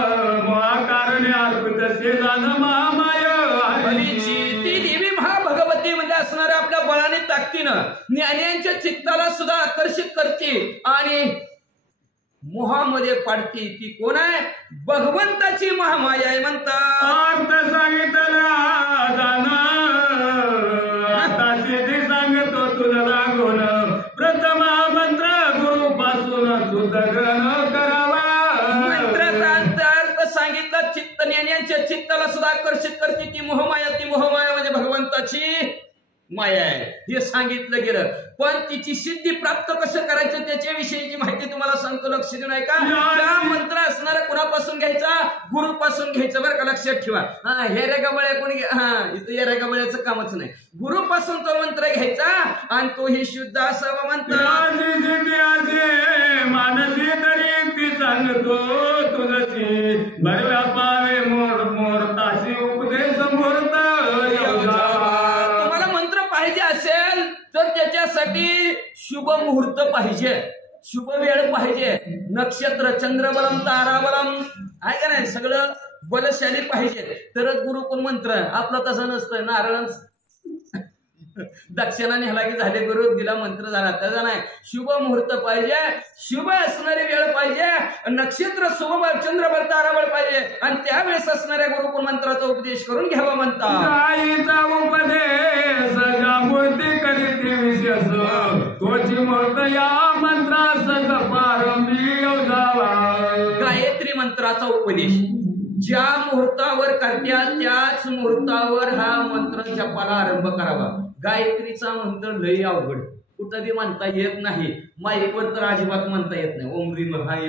महाकारणे अर्पित शेजान महामाय हरीची ती देवी महाभगवती म्हणजे असणाऱ्या आपल्या बळाने ताकदीनं ज्ञानींच्या चित्ताला सुद्धा आकर्षित करते आणि मोहामध्ये पाडते। ती कोण आहे? भगवंताची महामाया आहे म्हणतात। अर्थ सांगितला जाणं आता सिद्धी सांगतो तुला लागून, प्रथम मंत्र गुरु पासून सुधारण करावा। मंत्राचा अर्थ सांगितला, चित्त ज्ञानींच्या चित्ताला सुद्धा आकर्षित करते ती मोहमाया। ती मोहमाया म्हणजे भगवंताची माया आहे हे सांगितलं गेलं, पण तिची सिद्धी प्राप्त कसं करायचं त्याच्याविषयीची माहिती तुम्हाला सांगतो, लक्ष देऊन ऐका। त्या मंत्र असणारा कुणापासून घ्यायचा? गुरुपासून घ्यायचं बरं का, लक्षात ठेवा। हे रे गबळ्या कोणी इथं या रे गबळ्याचं कामच नाही, गुरुपासून तो मंत्र घ्यायचा आणि तो ही शुद्ध असावा म्हणतात। मानसी तरी ती सांगतो तुझची, भरव्या पावे मोर मोर ताशी उपदेश मुहूर्त पाहिजे असेल तर त्याच्यासाठी शुभ मुहूर्त पाहिजे, शुभ वेळ पाहिजे, नक्षत्र चंद्रबलम ताराबलम आहे का नाही, सगळं बलशाली पाहिजे तरच गुरुकुल मंत्र। आपला तसं नसतं, नारायण दक्षिणा नेहला की झाले गुरु दिला मंत्र झाला, त्याचा नाही, शुभ मुहूर्त पाहिजे, शुभ असणारी वेळ पाहिजे, नक्षत्र शुभ चंद्रबल ताराबळ पाहिजे आणि त्यावेळेस असणाऱ्या गुरुकुल मंत्राचा उपदेश करून घ्यावा म्हणतात। उपदेश मूर्ती करीती विशेष, तोची मूर्त या मंत्रास पारंबी जावा। गायत्री मंत्राचा उपदेश ज्या मुहूर्तावर करत्या त्याच मुहूर्तावर हा मंत्र जपाला आरंभ करावा। गायत्रीचा मंत्र लई अवघड, कुठं बी म्हणता येत नाही, माईकवर तर अजिबात म्हणता येत नाही। ओम ह्रीम हाय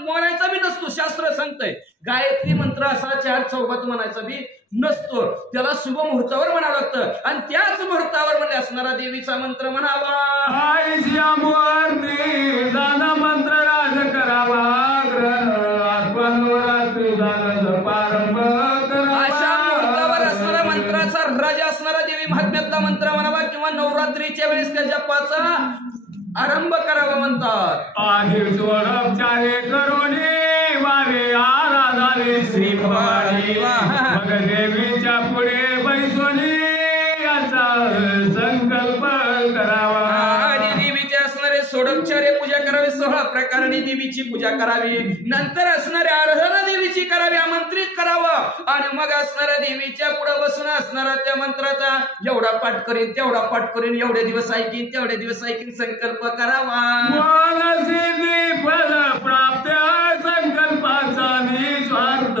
बोलायचा बी नसतो, शास्त्र सांगतंय गायत्री मंत्र असा 4 चौघात म्हणायचा बी नसतो, त्याला शुभ मुहूर्तावर म्हणावं लागतं आणि त्याच मुहूर्तावर म्हणजे असणारा देवीचा मंत्र म्हणावा। मंत्र राज करावा, अशा मुहूर्तावर असणारा मंत्राचा राजा असणारा देवी महात्म्यातला मंत्र म्हणावा किंवा नवरात्रीच्या वेळेस त्या जपाचा आरंभ करावा म्हणतात। आधी सोडपचारे करून वारे आराधाले श्री भवानी, मग देवीच्या पुढे बैसोनी याचा संकल्प करावा। आणि देवीचे असणारे सोडोपचारे पूजा करावी, 16 प्रकाराने देवीची पूजा करावी, नंतर असणारे आराधना देवीची करावी, आमंत्रित करावं आणि मग असणाऱ्या देवीच्या पुढे बसून असणारा त्या मंत्राचा एवढा पाठ करीन तेवढा पाठ करीन, एवढे दिवस ऐकीन तेवढे दिवस ऐकीन संकल्प करावा। फल प्राप्त संकल्पाचा निस्वार्थ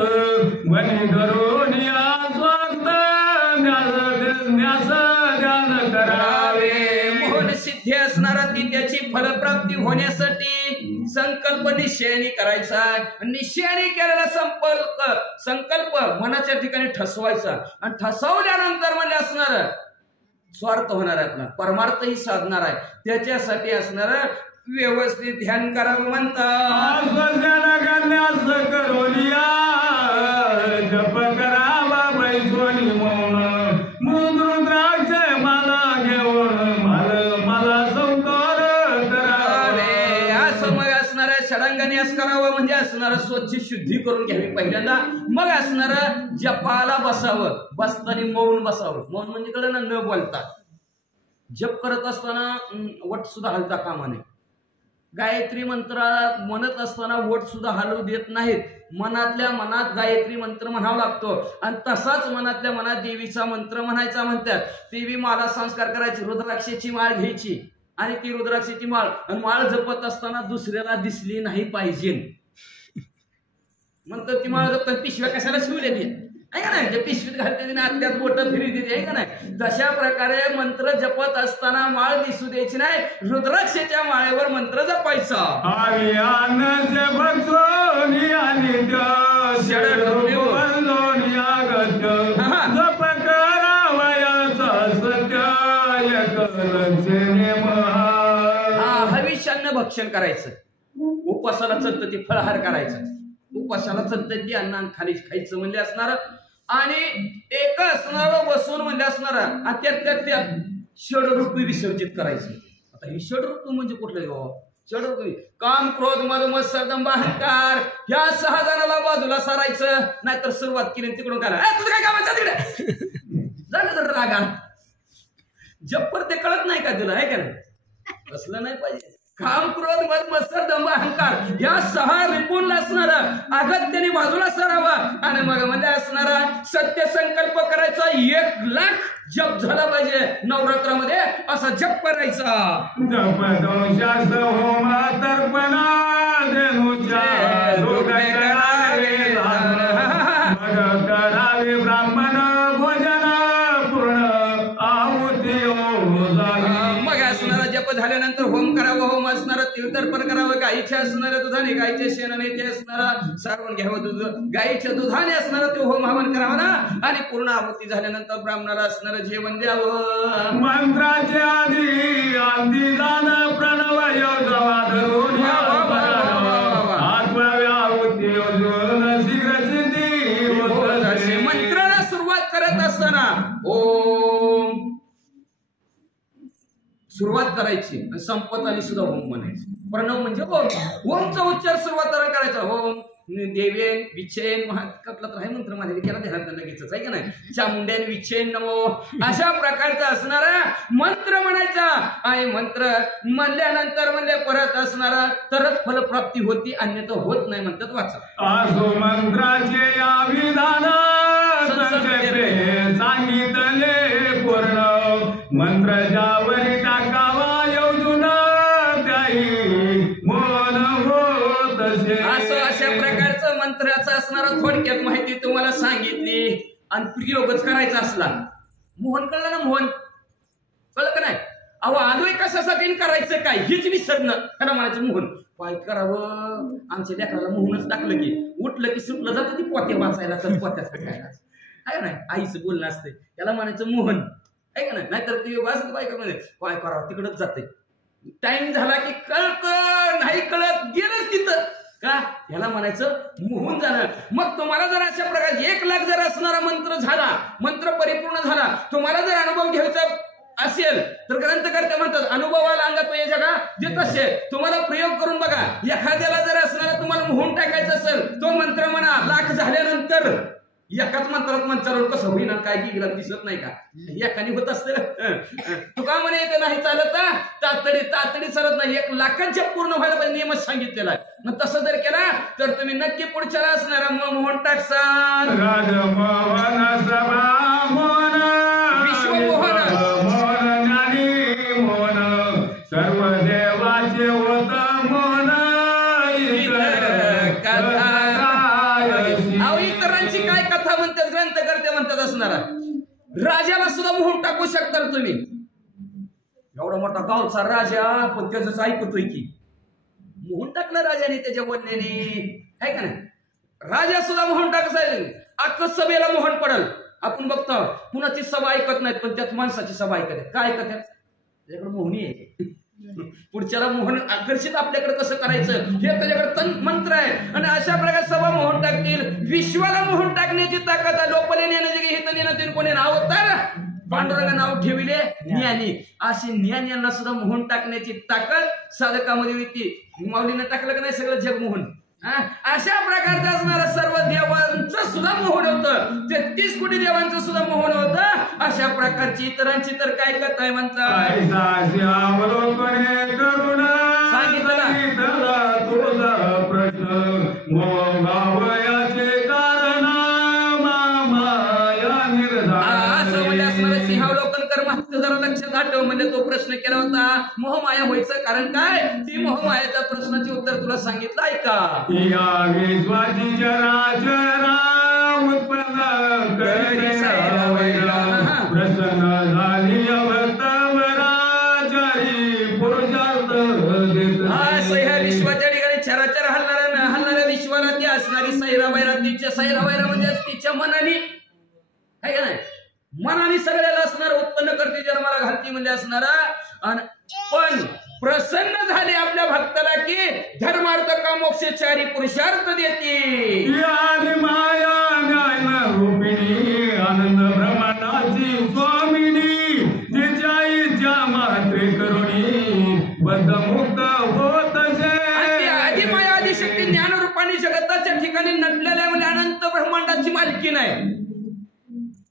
मनी धरून या स्वार्थ न्यास ध्यान करावे। मोहन सिद्धी असणारा ती त्याची फलप्राप्ती होण्यासाठी संकल्प निश्चयाने करायचा, निश्चयाने केलेला संकल्प मनाच्या ठिकाणी ठसवायचा आणि ठसवल्यानंतर म्हणजे असणार स्वार्थ होणार आहे, आपला परमार्थही साधणार आहे, त्याच्यासाठी असणार व्यवस्थित ध्यान करावं म्हणतात। जप करावा बैसोनी मौन, मुद्रुद्राक्ष मला घेऊन मला संकार करावे। असं मग असणाऱ्या षडांगाने करावं म्हणजे असणारं स्वच्छ शुद्धी करून घ्यावी पहिल्यांदा, मग असणारं जपाला बसावं, बसताना मौन बसावं। मौन म्हणजे कळलं ना, न बोलता जप करत असताना वट सुद्धा हलता कामा नये, गायत्री मंत्र म्हणत असताना वट सुद्धा हलवू देत नाहीत, मनातल्या मनात गायत्री मंत्र म्हणावा लागतो आणि तसाच मनातल्या मनात देवीचा मंत्र म्हणायचा म्हणतात. देवी माला संस्कार करायची, रुद्राक्षाची माळ घ्यायची आणि ती रुद्राक्षाची माळ जपत असताना दुसऱ्याला दिसली नाही पाहिजे म्हणतात. ती माळ जपताना पिशव्या कशाला शिवलेली आहे का नाही, पिशवीत घालते आत्यात बोट फिरी देते आहे का नाही. तशा प्रकारे मंत्र जपत असताना माळ दिसू द्यायची नाही, रुद्राक्षाच्या माळेवर मंत्र जपायचा. हविष्यान्न भक्षण करायचं, उपासाला चलतं ते फळाहार करायचं, उपासाला चलतं ते अन्न खायचं म्हणजे असणार आणि एक असणार बसून म्हणजे असणार आणि त्यात षडरूपी विसर्जित करायचं. आता ही षडरूप म्हणजे कुठलं षडरूप? काम, क्रोध, मद, मत्सर, दंभ, अहंकार या 6 जणाला बाजूला सारायचं. नाहीतर सुरुवात केली तिकडून करा तुझं काय कामाचं तिकडे झालं तर रागा जप्पर ते कळत नाही का तुला आहे का नाही? असलं नाही पाहिजे. काम, क्रोध, मद, मत्सर, दंभ, अहंकार या 6 रिपून असणारा अगत्याने बाजूला सरावं आणि मग मध्ये असणारा सत्य संकल्प करायचा. 1,00,000 जप झाला पाहिजे नवरात्रामध्ये, असा जप करायचा. ब्राह्मण भोजन पूर्ण आहुती मग असणारा जप झाल्यानंतर होम करावं, होम असणारा तीर्थर्पण करावं, गाईच्या असणाऱ्या दुधाने, गाईच्या शेणाने ते असणारा सारवण घ्यावं, दूध गाईच्या दुधाने असणारा ते होम हवन करावं ना आणि पूर्ण आहुती झाल्यानंतर ब्राह्मणाला असणारं जेवण द्यावं. मंत्राचे आधी आधी दान प्रणव योगवा धरून मंत्राला सुरुवात करत असताना ओम सुरुवात करायची आणि संपत आली सुद्धा ओम म्हणायची. प्रणव म्हणजे ओम, ओमचा उच्चार सुरुवात करायचा. ओम देवेन विचेन महात्कातला तर आहे मंत्र माझ्या केला ध्यानात लगेच आहे का नाही. चामुंड्यान विचेन नमो अशा प्रकारचा असणारा मंत्र म्हणायचा आणि मंत्र म्हणल्यानंतर म्हणजे परत असणारा तरच फलप्राप्ती होती, अन्यथा होत नाही म्हणतात. वाचा आसो मंत्राचे या विधान सांगितले पूर्ण मंत्र ज्यावरी टाकावा योजून त्याही मन होत असं अशा प्रकारचं मंत्राचं असणारा थोडक्यात माहिती तुम्हाला सांगितली आणि प्रयोगच करायचा असला. मोहन कळलं ना? मोहन कळलं का नाही? अहो आलोय कशासाठी करायचं काय हेच विसरणं. त्याला म्हणायचं मोहन काय करावं. आमच्या लेकराला मोहनच टाकलं की उठलं की सुटलं जातं ती पोते वाचायला तर पोत्याच काय आहे नाही. आईचं बोलणं असतंय त्याला म्हणायचं मोहन आहे का नाही. नाहीतर ते वाचत बायका मध्ये काय करावं तिकडच जाते. टाइम झाला की कळत नाही कळत गेलंच तिथं का ह्याला म्हणायचं मोहून जाणं. मग तुम्हाला जर अशा प्रकारे 1,00,000 जर असणारा मंत्र झाला, मंत्र परिपूर्ण झाला, तुम्हाला जर अनुभव घ्यायचा असेल तर ग्रंथकर्ते म्हणतात अनुभवाला अंगात या जगा देत असेल. तुम्हाला प्रयोग करून बघा. एखाद्याला जर असणारा तुम्हाला मोहून टाकायचं असेल तो मंत्र म्हणा. 1,00,000 झाल्यानंतर एकाच मंत्रात मंत्रावर कसं होईना काय गेला दिसत नाही का? एकाने होत असतं. तुका म्हणे येते नाही चालत तातडी चालत नाही. 1,00,000 पूर्ण व्हायला पाहिजे नियमच सांगितलेला आहे. मग तसं जर केला तर तुम्ही नक्की पुढच्याला असणारा मोहन टाकसाल. विश्वमोहन सर्व देवाचे होत मोहन इतरांची काय कथा म्हणतात ग्रंथकर्ते म्हणतात असणारा. राजाला सुद्धा मोहन टाकू शकता तुम्ही. एवढा मोठा गावचा राजा पण त्याच ऐकतोय की मोहन टाकलं राजाने त्याच्या बोलण्याने आहे का नाही. राजा सुद्धा मोहन टाकायचं. अख्खं सभेला मोहन पडल. आपण बघतो कुणाची सभा ऐकत नाहीत पण त्यात माणसाची सभा ऐकत. काय ऐकत त्याच्याकडे मोहनी आहे. पुढच्याला मोहन आकर्षित आपल्याकडे कसं करायचं हे त्याच्याकडे मंत्र आहे. आणि अशा प्रकारे सभा मोहन टाकतील. विश्वाला मोहन टाकण्याची ताकद आहे. लोपले नेण्याची हित नेण्यातील कोणी नाव तर पांडुरंग नाव ठेविले ज्ञानी. असे ज्ञानींना सुद्धा मोहन टाकण्याची ताकद साधकामध्ये होती. माऊलीनं टाकलं का नाही सगळं जग मोहन. अशा प्रकारचं असणारं सर्व देवांचं सुद्धा मोहन होतं. 33 कोटी देवांचं सुद्धा मोहन होतं. अशा प्रकारची इतरांची तर काय कथा म्हणतात सांगितलं तुझा प्रश्न प्रसंग आठव म्हणजे तो प्रश्न केला होता मोहमाया व्हायचं कारण काय ती मोहमायाच्या प्रश्नाचे उत्तर तुला सांगितलं ऐका या विश्वाची चराचरा उत्पन्न करे सैरावैरा प्रसन्न झाली अवतावराचारी पुरुषार्थ देत ह्या विश्वाच्या ठिकाणी चराचर हलणाऱ्या विश्वाला ती असणारी सैरावैरा तिच्या सैरावैरा म्हणजे तिच्या मनाने आहे का नाही मनाने सगळ्याला असणार उत्पन्न करते जन्माला घालती म्हणजे असणारा पण प्रसन्न झाले आपल्या भक्ताला की धर्मार्थ का मोक्ष चारी पुरुषार्थ देते माया ज्ञान रूपिणी आनंद ब्रह्मांडाची स्वामिनी तिच्या इच्छा मात्रे करुणी बद्धमुक्त होत आधी माया आधी शक्ती ज्ञान रूपाने जगताच्या ठिकाणी नटलेल्या म्हणजे अनंत ब्रह्मांडाची मालकी नाही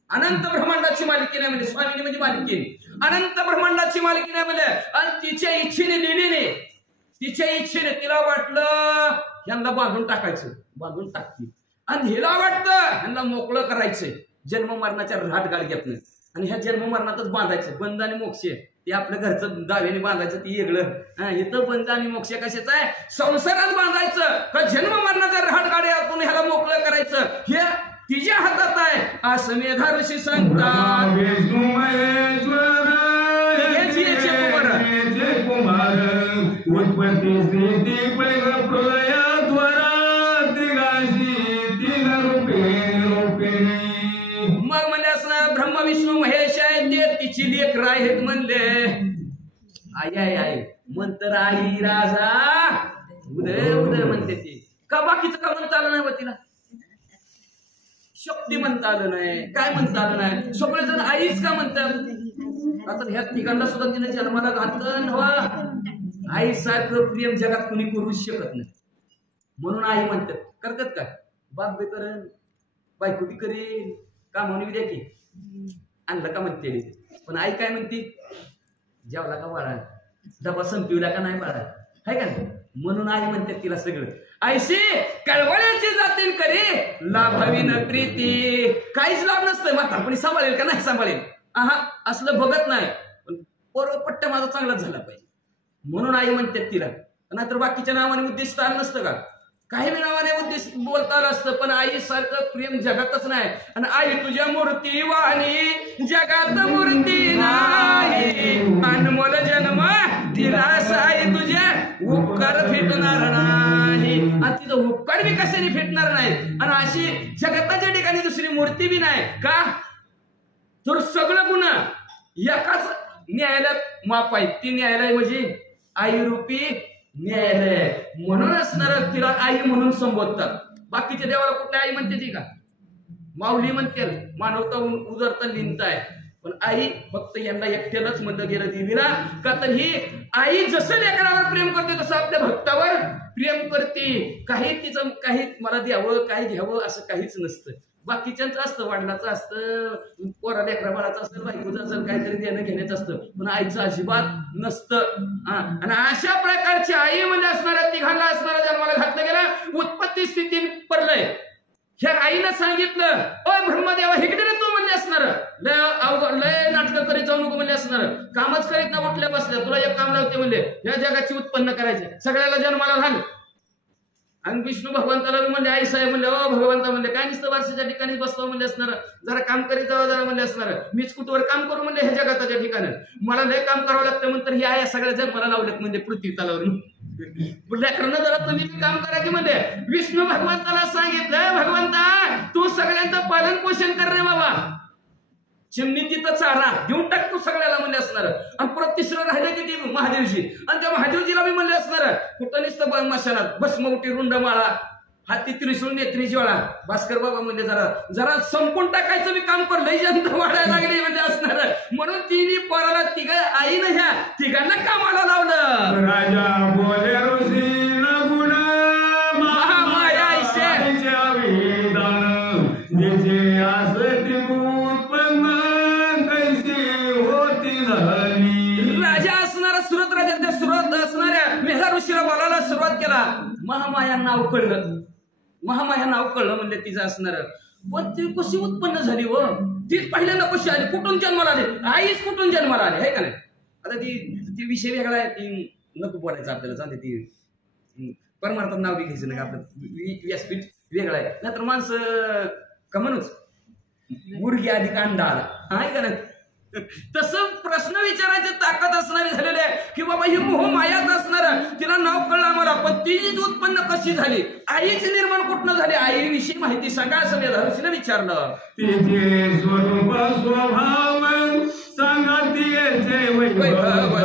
अनंत ब्रह्मांडाची मालकी नाही म्हणजे स्वामिनी म्हणजे मालकी अनंत ब्रह्मांडाची मालकी नाही म्हणजे आणि तिच्या इच्छेने लिहिलीने तिच्या इच्छेने तिला वाटलं यांना बांधून टाकायचं बांधून टाकतील आणि हिला वाटतं यांना मोकळं करायचंय जन्म मरणाच्या राट गाडग्यातनं आणि ह्या जन्म मरणातच बांधायचं बंध आणि मोक्ष ते आपल्या घरचं दाव्याने बांधायचं ती वेगळं इथं बंध आणि मोक्ष कशाचं आहे संसारात बांधायचं का जन्म मरणाच्या राट गाड्यातून ह्याला मोकळं करायचं हे तिच्या हातात आहे असं मेधा ऋषी सांगतात कुमार उत्पत्ती स्थिती प्रलयाद्वारा तिघाशी तीन रूपे मग म्हणजे असं ब्रह्मा विष्णू महेश आहे ते तिची लेख आहेत म्हणले आई आई आई म्हणतर आई राजा उदय उदय म्हणते ती का बाकीचं का म्हणता आलं नाही तिला शक्ती म्हणता आलं नाही काय म्हणता आलं नाही सगळेजण आईच का म्हणतात आता ह्या तिघांना सुद्धा तिने जन्माला घातलं हवा आई सारखं प्रेम जगात कुणी करूच शकत नाही म्हणून आई म्हणतात करतात काय बाप बी करेन बायको बी करेन का म्हणून द्या की आणलं का म्हणते पण आई काय म्हणते जेवला का बाळा डबा संपविला का नाही बाळा हाय का नाही म्हणून आई म्हणतात तिला सगळं आईशी कळवळ्याची जातील करी लाभावी न प्रीती काहीच लाभ नसतंय म्हातारपणी सांभाळेल का नाही सांभाळेल आहा असलं बघत नाही पण पट्ट्या माझा चांगलाच झाला पाहिजे म्हणून आई म्हणतात तिला नाहीतर बाकीच्या नावाने उद्दिष्ट आलं नसतं का काही बी नावाने उद्दिष्ट बोलता आलं असतं पण आई सारखं प्रेम जगातच नाही आणि आई तुझ्या मूर्ती वाणी जगात मूर्ती नाही अनमोल जन्म तिला आई तुझ्या उपकार भेटणार नाही आणि तिथं उपकार बी कशाने भेटणार नाही आणि अशी जगताच्या ठिकाणी दुसरी मूर्ती बी नाही का तर सगळं गुन्हा एकाच न्यायालयात माप आहे ती न्यायालय म्हणजे आई रूपी न्यायालय म्हणून असणार तिला आई म्हणून संबोधतात बाकीच्या देवाला कुठल्या आई म्हणते ती का माऊली म्हणते मानवता उदरता लिहिताय पण आई फक्त यांना एकट्यालाच म्हणलं गेलं देवीला का तर ही आई जसं लेकरावर प्रेम करते तसं आपल्या भक्तावर प्रेम करते काही तिचं काही मला द्यावं काही घ्यावं असं काहीच नसतं बाकीच्यांचं असतं वडिलाचं असतं पोरा लेकरा बाळाचं असतं बायकोचं असतं काहीतरी देणं घेण्याचं असतं पण आईचं अजिबात नसतं आणि अशा प्रकारची आई म्हणजे असणाऱ्या तिघांना असणाऱ्या जन्माला घातलं गेलं उत्पत्ती स्थिती परलय ह्या आईनं सांगितलं ओ ब्रह्मदेवा हिकडे तू म्हणजे असणार लय नाटकं करीत जाऊ नको म्हणजे असणार कामच करीत ना उठल्या बसल्या तुला एक काम लावते म्हणजे या जगाची उत्पन्न करायचे सगळ्याला जन्माला घाल आणि विष्णू भगवंताला म्हणजे आई साहेब म्हणले ओ भगवंता म्हणले काय नुसतं वर्षाच्या ठिकाणी बसतो म्हणजे असणार जरा काम करीत जावं जरा म्हणजे असणार मीच कुठवर काम करू म्हणजे ह्या जगाताच्या ठिकाणी मला लय काम करावं लागतं म्हणतर ह्या या सगळ्या जन्माला लावल्यात म्हणजे पृथ्वी तलावरून लेकरांना जरा तुम्ही काम करा की म्हणजे विष्णू भगवंताला सांगितलं भगवंता तू सगळ्यांचं पालन पोषण कर रे बाबा चिमणी तिथं चारा देऊन टाक तू सगळ्याला म्हणले असणार आणि परत तिसरं राहिलं की ती महादेवजी आणि त्या महादेवजीला मी म्हणले असणार कुठं नुसतं मशानात भस्मवटी रुंड माळा हाती त्रिशूळ नेत्री ज्वाळा भास्कर बाबा म्हणजे जरा संपून टाकायचं मी काम करलंय जनता वाढायला लागली म्हणजे असणार म्हणून तिने पोराला तिघा आईनं ह्या तिघांना कामाला लावलं राजा बोले ऋषी गुण महामाया जिचे आसती उत्पन्न कैसी होती झाली राजा असणारा सुरत राजा त्या सुरत असणाऱ्या मेधा ऋषीला बोलायला सुरुवात केला महामाया नाव कळलं महामाया नाव कळलं म्हणजे तिचं असणार पण ती कशी उत्पन्न झाली व तीच पहिल्यांदा कशी आली, कुठून जन्माला आली, आईच कुठून जन्माला आली, आहे का नाही. आता ती विषय वेगळा आहे, ती नको बोलायचं आपल्याला, चालते ती परमार्थात नाव बी घ्यायचं नाही का, आपलं व्यासपीठ वेगळं आहे. नाहीतर माणसं का म्हणूच मुर्गी आधी का अंडा आला, आहे का नाही. तसं प्रश्न विचारायचे ताकद असणारी झालेली आहे की बाबा ही मोह मायात असणार, तिला नाव कळलं आम्हाला, पण तिची उत्पन्न कशी झाली, आईची निर्माण कुठनं झाली, आईविषयी माहिती सांगा असं मेधाऋषीने विचारलं. तिचे स्वरूप स्वभाव सांगा, तिचे वैभव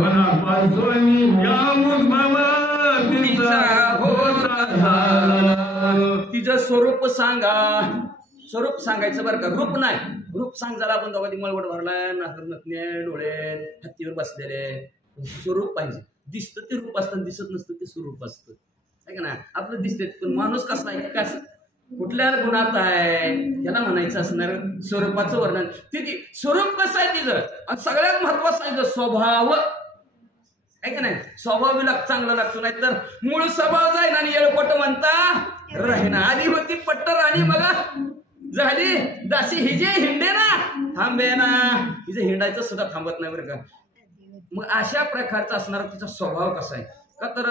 वनापासून या उद्भव तिचा होता झाला. तिचं स्वरूप सांगा, स्वरूप सांगायचं बरं का, रूप नाही. रूप सांग झाला आपण दोघा मळवट भरलाय, नथने डोळे, हत्तीवर बसलेले. स्वरूप पाहिजे, दिसतं ते रूप असतं, दिसत नसतं ते स्वरूप असतं, आहे का ना. आपलं दिसते पण माणूस कसा आहे, कसं कुठल्या गुणात आहे त्याला म्हणायचं असणार स्वरूपाचं वर्णन. ती स्वरूप कसं आहे तिचं, आणि सगळ्यात महत्वाचं आहे स्वभाव, आहे का नाही. स्वभाव चांगला लागतो, नाही तर मूळ स्वभाव जाईना आणि येळपट म्हणता राहीना. आधी होती पट्ट राणी, बघा झाली दाशी, हिजे हिंडे ना थांबे ना, हिजे हिंडायचं सुद्धा थांबत नाही बरं का. मग अशा प्रकारचा असणारा तिचा स्वभाव कसा आहे का, तर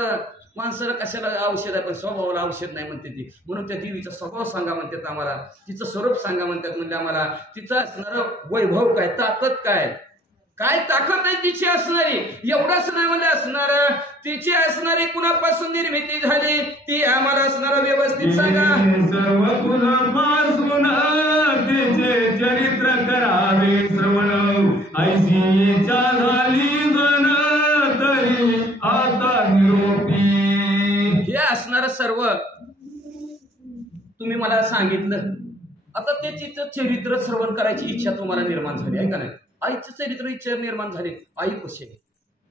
माणसाला कशाला औषध आहे पण स्वभावाला औषध नाही म्हणते ती, म्हणून त्या देवीचा स्वभाव सांगा म्हणतात आम्हाला, तिचं स्वरूप सांगा म्हणतात. म्हणजे आम्हाला तिचं असणारं वैभव काय, ताकद काय, काय ताकद नाही तिची असणारी, एवढंच नाही म्हणजे असणार तिची असणारी कुणापासून निर्मिती झाली ती आम्हाला असणार व्यवस्थित सांगा. सर्व कुणापासून तिचे चरित्र करावे श्रवण, ऐशी इच्छा झाली जण तरी आता निरोपी. हे असणार सर्व तुम्ही मला सांगितलं. आता ते तिचं चरित्र श्रवण करायची इच्छा तुम्हाला निर्माण झाली, आहे का नाही. आईचं चरित्र इच्छा निर्माण झाली, आई कशी आहे,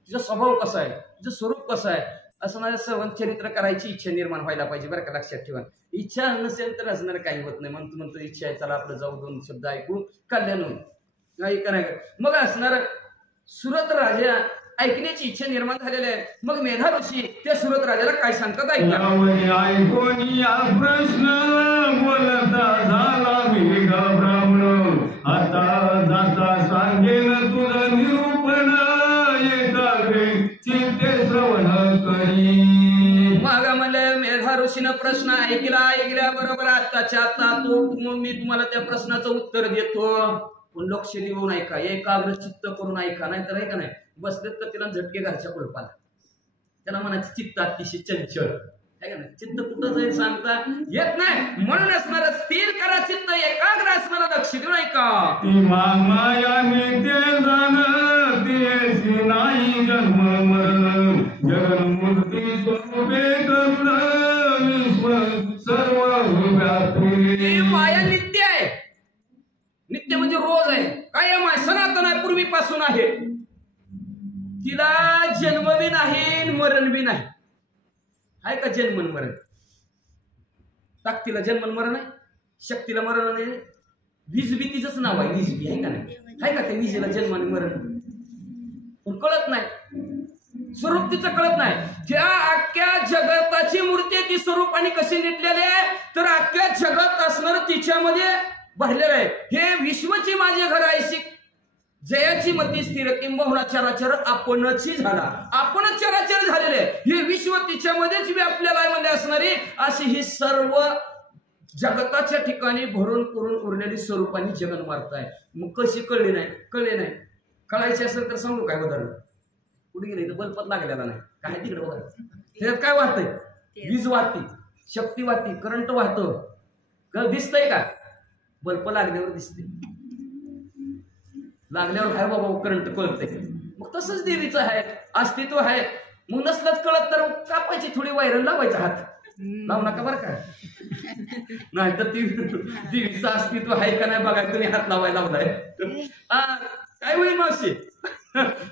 तिचा स्वभाव कसा आहे, तिचं स्वरूप कसं आहे, असं माझ्या सर्व चरित्र करायची इच्छा निर्माण व्हायला पाहिजे बरं का. लक्षात ठेवा, इच्छा नसेल तर असणार काही होत नाही. म्हणतो इच्छा आहे, चला आपलं जाऊ दोन शब्द ऐकू कल्याण होईल, नाही का नाही. मग असणार सुरत राजा ऐकण्याची इच्छा निर्माण झालेली आहे. मग मेधा ऋषी त्या सुरत राजाला काय सांगतात ऐका. ऐकून या प्रश्न बोलता झाला वेगा ब्राह्मण, आता जाता सांगेन तुझं निरूपण, एकाग्रे चित्ते श्रवण करी. मग म्हणलं मेधा ऋषीनं प्रश्न ऐकल्या बरोबर आताच्या आता तो मी तुम्हाला त्या प्रश्नाचं उत्तर देतो, पण लक्ष देऊन ऐका, एकाग्र चित्त करून ऐका. नाही तर आहे का नाही बसलेत तर तिला झटके घरच्या कुलपाला, त्याला म्हणायचं चित्त अतिशय चंचल, आहे का नाही. चित्त कुठं जाईल सांगता येत नाही, म्हणून असणार स्थिर करा चित्त, एकाग्र असणार लक्ष देऊन ऐका. ती माया नित्य जाण, ती नाही जन्म मरण, जगन्मूर्ती स्वरूपे करुण विश्व सर्व व्यापी. ती माया नित्य आहे, नित्य म्हणजे रोज आहे, कायम आहे, सनातन आहे, पूर्वीपासून आहे. तिला जन्म बी नाही मरण बी नाही, आहे का जन्म मरण. ताकदीला जन्म मरण आहे, शक्तीला मरण नाही. वीज बी तिचंच नाव आहे, वीज बी, आहे का नाही. आहे का ते विजेला जन्म आणि मरण, पण कळत नाही स्वरूप तिचं, कळत नाही. त्या अख्ख्या जगताची मूर्ती ती स्वरूप आणि कशी निटलेली आहे, तर अख्ख्या जगत असणार तिच्यामध्ये भरलेलं आहे. हे विश्वची माझे घर आहे, जयाची मती स्थिर किंबहुना चराचर आपणची झाला, आपणच चराचर झालेले. हे विश्व तिच्यामध्येच व्यापलेलं आहे म्हणजे असणारी अशी ही सर्व जगताच्या ठिकाणी भरून करून उरलेली स्वरूपाने जगन मारत आहे. मग कशी कळली नाही, कळले नाही. कळायची असेल तर सांगू काय उदाहरण. कुठे गेले तर बल्पत लागलेला नाही, काय तिकडे बघा त्याच्यात काय वाहतंय, वीज वाहती, शक्ती वाहती, करंट वाहतं, दिसतंय का, बल्ब लागल्यावर दिसते, लागल्यावर आहे बाबा करंट कळतंय. मग तसंच देवीचं आहे, अस्तित्व आहे. मग नसलंच कळत तर कापायची थोडी वायरन, लावायचा हात लावू नका बरं का, नाही तर ती देवीचं अस्तित्व आहे का नाही बघा, तुम्ही हात लावायला लावलाय काय होईल मावशी.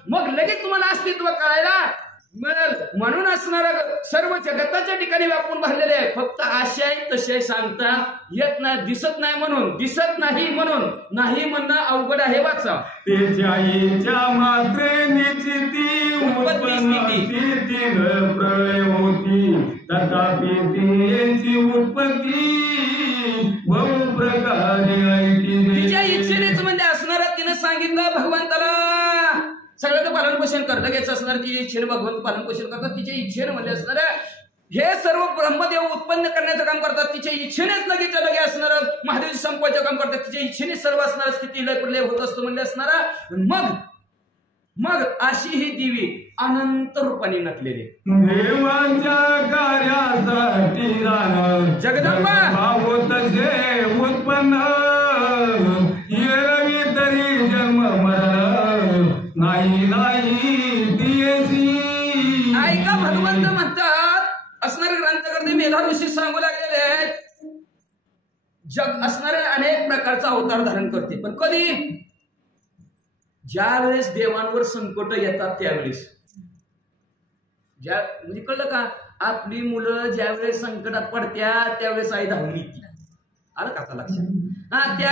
मग लगेच तुम्हाला अस्तित्व कळायला मिळेल. म्हणून असणार सर्व जगताच्या ठिकाणी व्यापून भरलेले आहे. फक्त आशय तसे सांगता येत नाही, दिसत नाही म्हणून, दिसत नाही म्हणून नाही म्हणणं अवघड आहे. वाचा त्याच्या इच्छा मात्रे निश्चिती उत्पत्ती प्रलय होती, तथापि त्याची उत्पत्ती बहु तिच्या इच्छेनेच म्हणजे असणार तिने सांगितलं भगवंताला सगळं तर पालन पोषण करता घ्यायचं असणार तिच्या इच्छेने भगवंत पालन पोषण करतात तिच्या इच्छेने म्हणजे असणार हे सर्व ब्रह्मदेव उत्पन्न करण्याचं काम करतात तिच्या इच्छेनेच लगेच लगे असणार महादेवची संपवायचं काम करतात तिच्या इच्छेने सर्व असणार स्थिती लय प्रलय होत असतो म्हणजे असणारा मग अशी ही देवी अनंत रूपाने नटलेली देवांच्या कार्यासाठी जगदंबा तसे उत्पन्न येरवी तरी जन्म मरण नाही तियेसी. ऐका भगवंत म्हणतात असणारे ग्रंथकर्ते मेधा ऋषी सांगू लागलेले आहेत जग असणारे अनेक प्रकारचा अवतार धारण करते पण कधी ज्या वेळेस देवांवर संकट येतात त्यावेळेस म्हणजे कळलं का आपली मुलं ज्या वेळेस संकटात पडत्या त्यावेळेस आई धावून येते आलं का लक्षात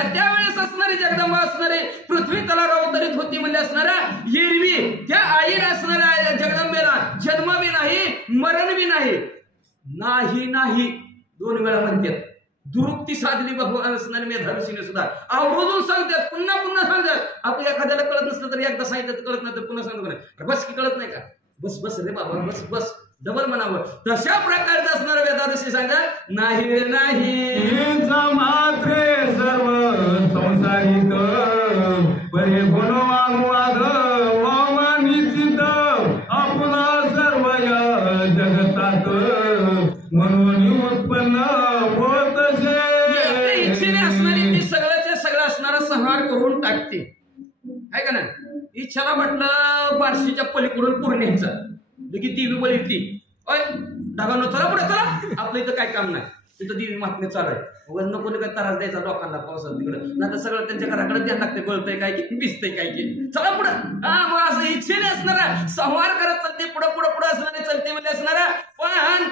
त्यावेळेस असणारे जगदंबा असणारे पृथ्वी तलावर अवतरित होती म्हणजे असणारा हिरवी त्या आईला असणाऱ्या जगदंबेला जन्म बी नाही मरण बी नाही नाही दोन वेळा म्हणतात दुरुक्ती साधली भगवान असणारे मेधा ऋषीने सुद्धा आवर्जून सांगतात पुन्हा सांगतात आपल्या एखाद्याला कळत नसलं तर एकदा सांगितलं कळत नाही तर पुन्हा सांगतो बस की कळत नाही का बस रे बाबा बस डबल म्हणावं तशा प्रकारचं असणारा वेदा ऋषी सांगतात नाही मात्रे सर्व संसारित परे गुणवानुवाद वामानिचित आपला सर्व या जगतात म्हणून उत्पन्न होत इच्छेने असणारी ती सगळ्याच्या सगळं असणारा संहार करून टाकते आहे का ना इच्छाला म्हटलं बार्शीच्या पलीकडून पूर्णेचा की देवी बोलती अय ढगानो चला पुढे चला आपलं इथं काय काम नाही तिथं देवी महात्म्य चालू आहे नको काय त्रास द्यायचा लोकांना पावसात तिकडं नाही तर सगळं त्यांच्या घराकडे ध्यान लागते कळतंय काय की भिजतंय काय की चला पुढं मग असं इच्छेने असणारा संहार करत चालते पुढं असणारे चलते म्हणजे असणारा पण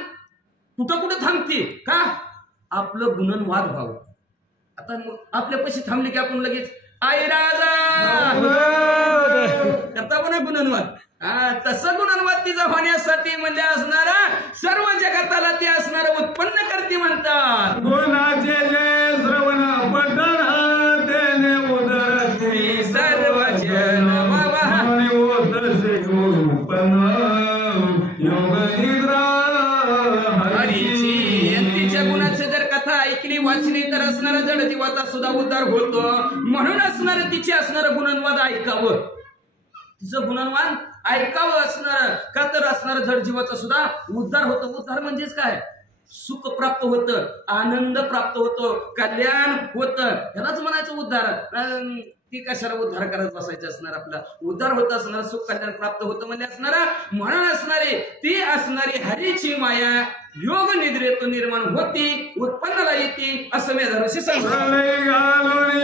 कुठं थांबते का आपलं गुणनवाद व्हावं आता मग आपल्या पैसे थांबले की आपण लगेच आई राजा करता पण गुणनवाद तसं गुणनवाद तिचा होण्यासाठी म्हणजे असणारा सर्व जगाताला ती असणारा उत्पन्न करते म्हणतात गुणाचे जे श्रवण पठण तेने उदरते सर्व जन उत्पन्न योग निद्रा तिच्या गुणाची जर कथा ऐकली वाचली तर असणारा जड जीवाचा सुद्धा उद्धार होतो म्हणून असणार तिचे असणारं गुणनवाद ऐकावं तिचं गुणनवाद ऐकावं असणार का तर असणारं जड जीवाचा सुद्धा उद्धार होतो उद्धार म्हणजेच काय सुख प्राप्त होतं आनंद प्राप्त होतो कल्याण होतं ह्यालाच म्हणायचं उद्धार ती काय सर्व उद्धार करत बसायचं असणार आपला उद्धार होत असणार सुख कल्याण प्राप्त होतं म्हणजे असणारा म्हणून असणारे ती असणारी हरीची माया योग निद्रेतून निर्माण होती उत्पन्नाला येते असं मेधा ऋषी सांगतात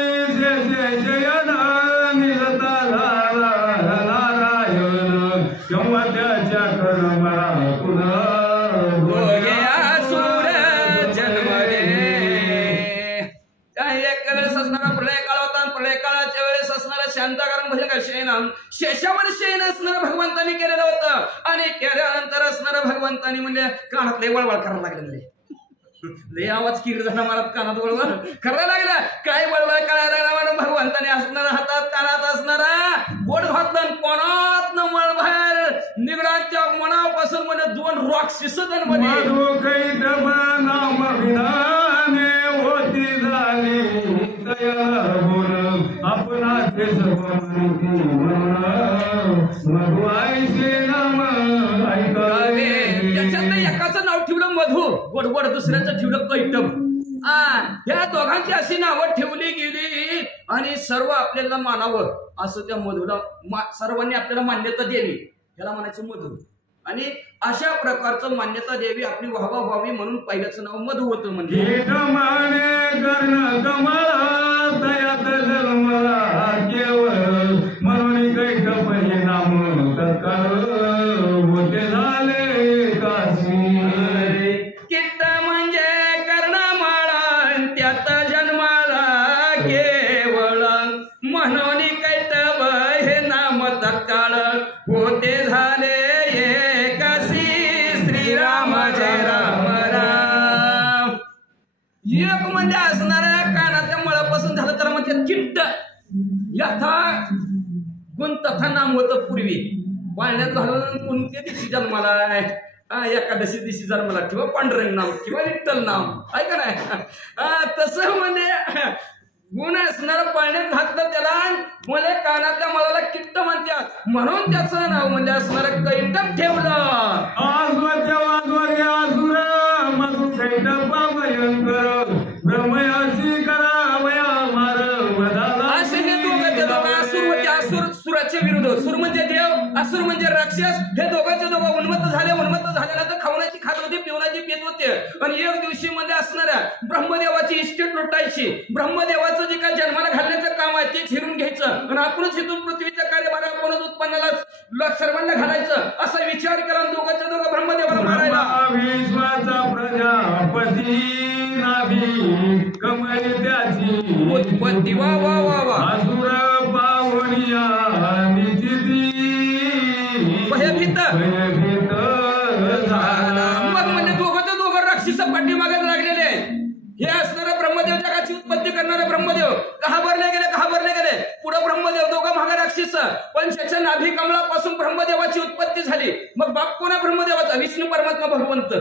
शांताकारम भजन शयनम शेषावर शयन असणारं भगवंतानी केलेलं होतं आणि केल्यानंतर असणारं भगवंतानी म्हणजे कानात लय वळवळ करायला लागले म्हणजे लय आवाज कीर्तन मारत कानात वळवळ करायला लागला काय वळवळ करायला लागला म्हणून भगवंतानी असणारा हातात कानात असणारा गोड घातलं कोणात न मळभर निगडाच्या मनापासून म्हणजे दोन रॉक शिसदन मध्ये होती झाली त्याच्यात एकाचं नाव ठेवलं मधु गोडगोड दुसऱ्याचं ठेवलं कैटब ह्या दोघांची अशी नावं ठेवली गेली आणि सर्व आपल्याला मानावं असं त्या मधुला सर्वांनी आपल्याला मान्यता द्यावी याला म्हणायचं मधु आणि अशा प्रकारचं मान्यता द्यावी आपली व्हावा व्हावी म्हणून पहिल्याचं नाव मधु होतं म्हणजे म्हणून काही नाम होते झाले काशी किट्ट म्हणजे कर्णमाळा त्यात जन्माला केवळ म्हणून कैटब हे नाम तत्काळ होते झाले एकाशी श्रीराम जय राम राम एक म्हणजे असणाऱ्या कानात किट्ट यथा गुण तथा नाम होतं पूर्वी. पाळण्यात घालून कोणत्या दिवशी जन्माला आहे, एकादशी दिवशी जन्माला किंवा पांडुरंग नाम किंवा विठ्ठल नाम आहे का नाही. तसं म्हणजे गुण असणारं पाळण्यात घातलं त्याला मुले कानातल्या मलाला किट्ट म्हणतात, म्हणून त्याचं नाव म्हणजे असणारं कैटप ठेवलं. असे हे दोघांचे दोघं असुर होते. असुर सुराचे विरुद्ध, सुर म्हणजे देव, असुर म्हणजे राक्षस. हे दोघांचे दोघं उन्मत्त झाल्यानंतर खावण्याची खात होते, पिवण्याची पित होते. आणि एक दिवशी मध्ये असणाऱ्या ब्रह्मदेवाची इस्टेट लुटायची. ब्रह्मदेवाचं जे काय जन्माला घालण्याचं काम आहे तेच हिरून घ्यायचं आणि आपणच इथून पृथ्वीचा कार्यभार आपणच उत्पन्नाला सर्वांना घालायचं असा विचार करा. दोघांच्या दोघं ब्रह्मदेवाला मारायला. विश्वाचा प्रजापती नाभी कमली त्याची उत्पत्ती वा वा वा वा. असुर पावणिया निचिती भयभीत झाला. मग म्हणजे दोघांच्या दोघं राक्षस पाठीमागे लागलेले. हे असणारे ब्रह्मदेव, जगाची उत्पत्ती करणारे ब्रह्मदेव घाबरले गेले. पुढे ब्रह्मदेव, दोघं मागे राक्षस. पण त्याच्या नाभी कमळापासून ब्रह्मदेवाची उत्पत्ती झाली. मग बाप कोणा ब्रह्मदेवाचा? विष्णू परमात्मा भगवंत.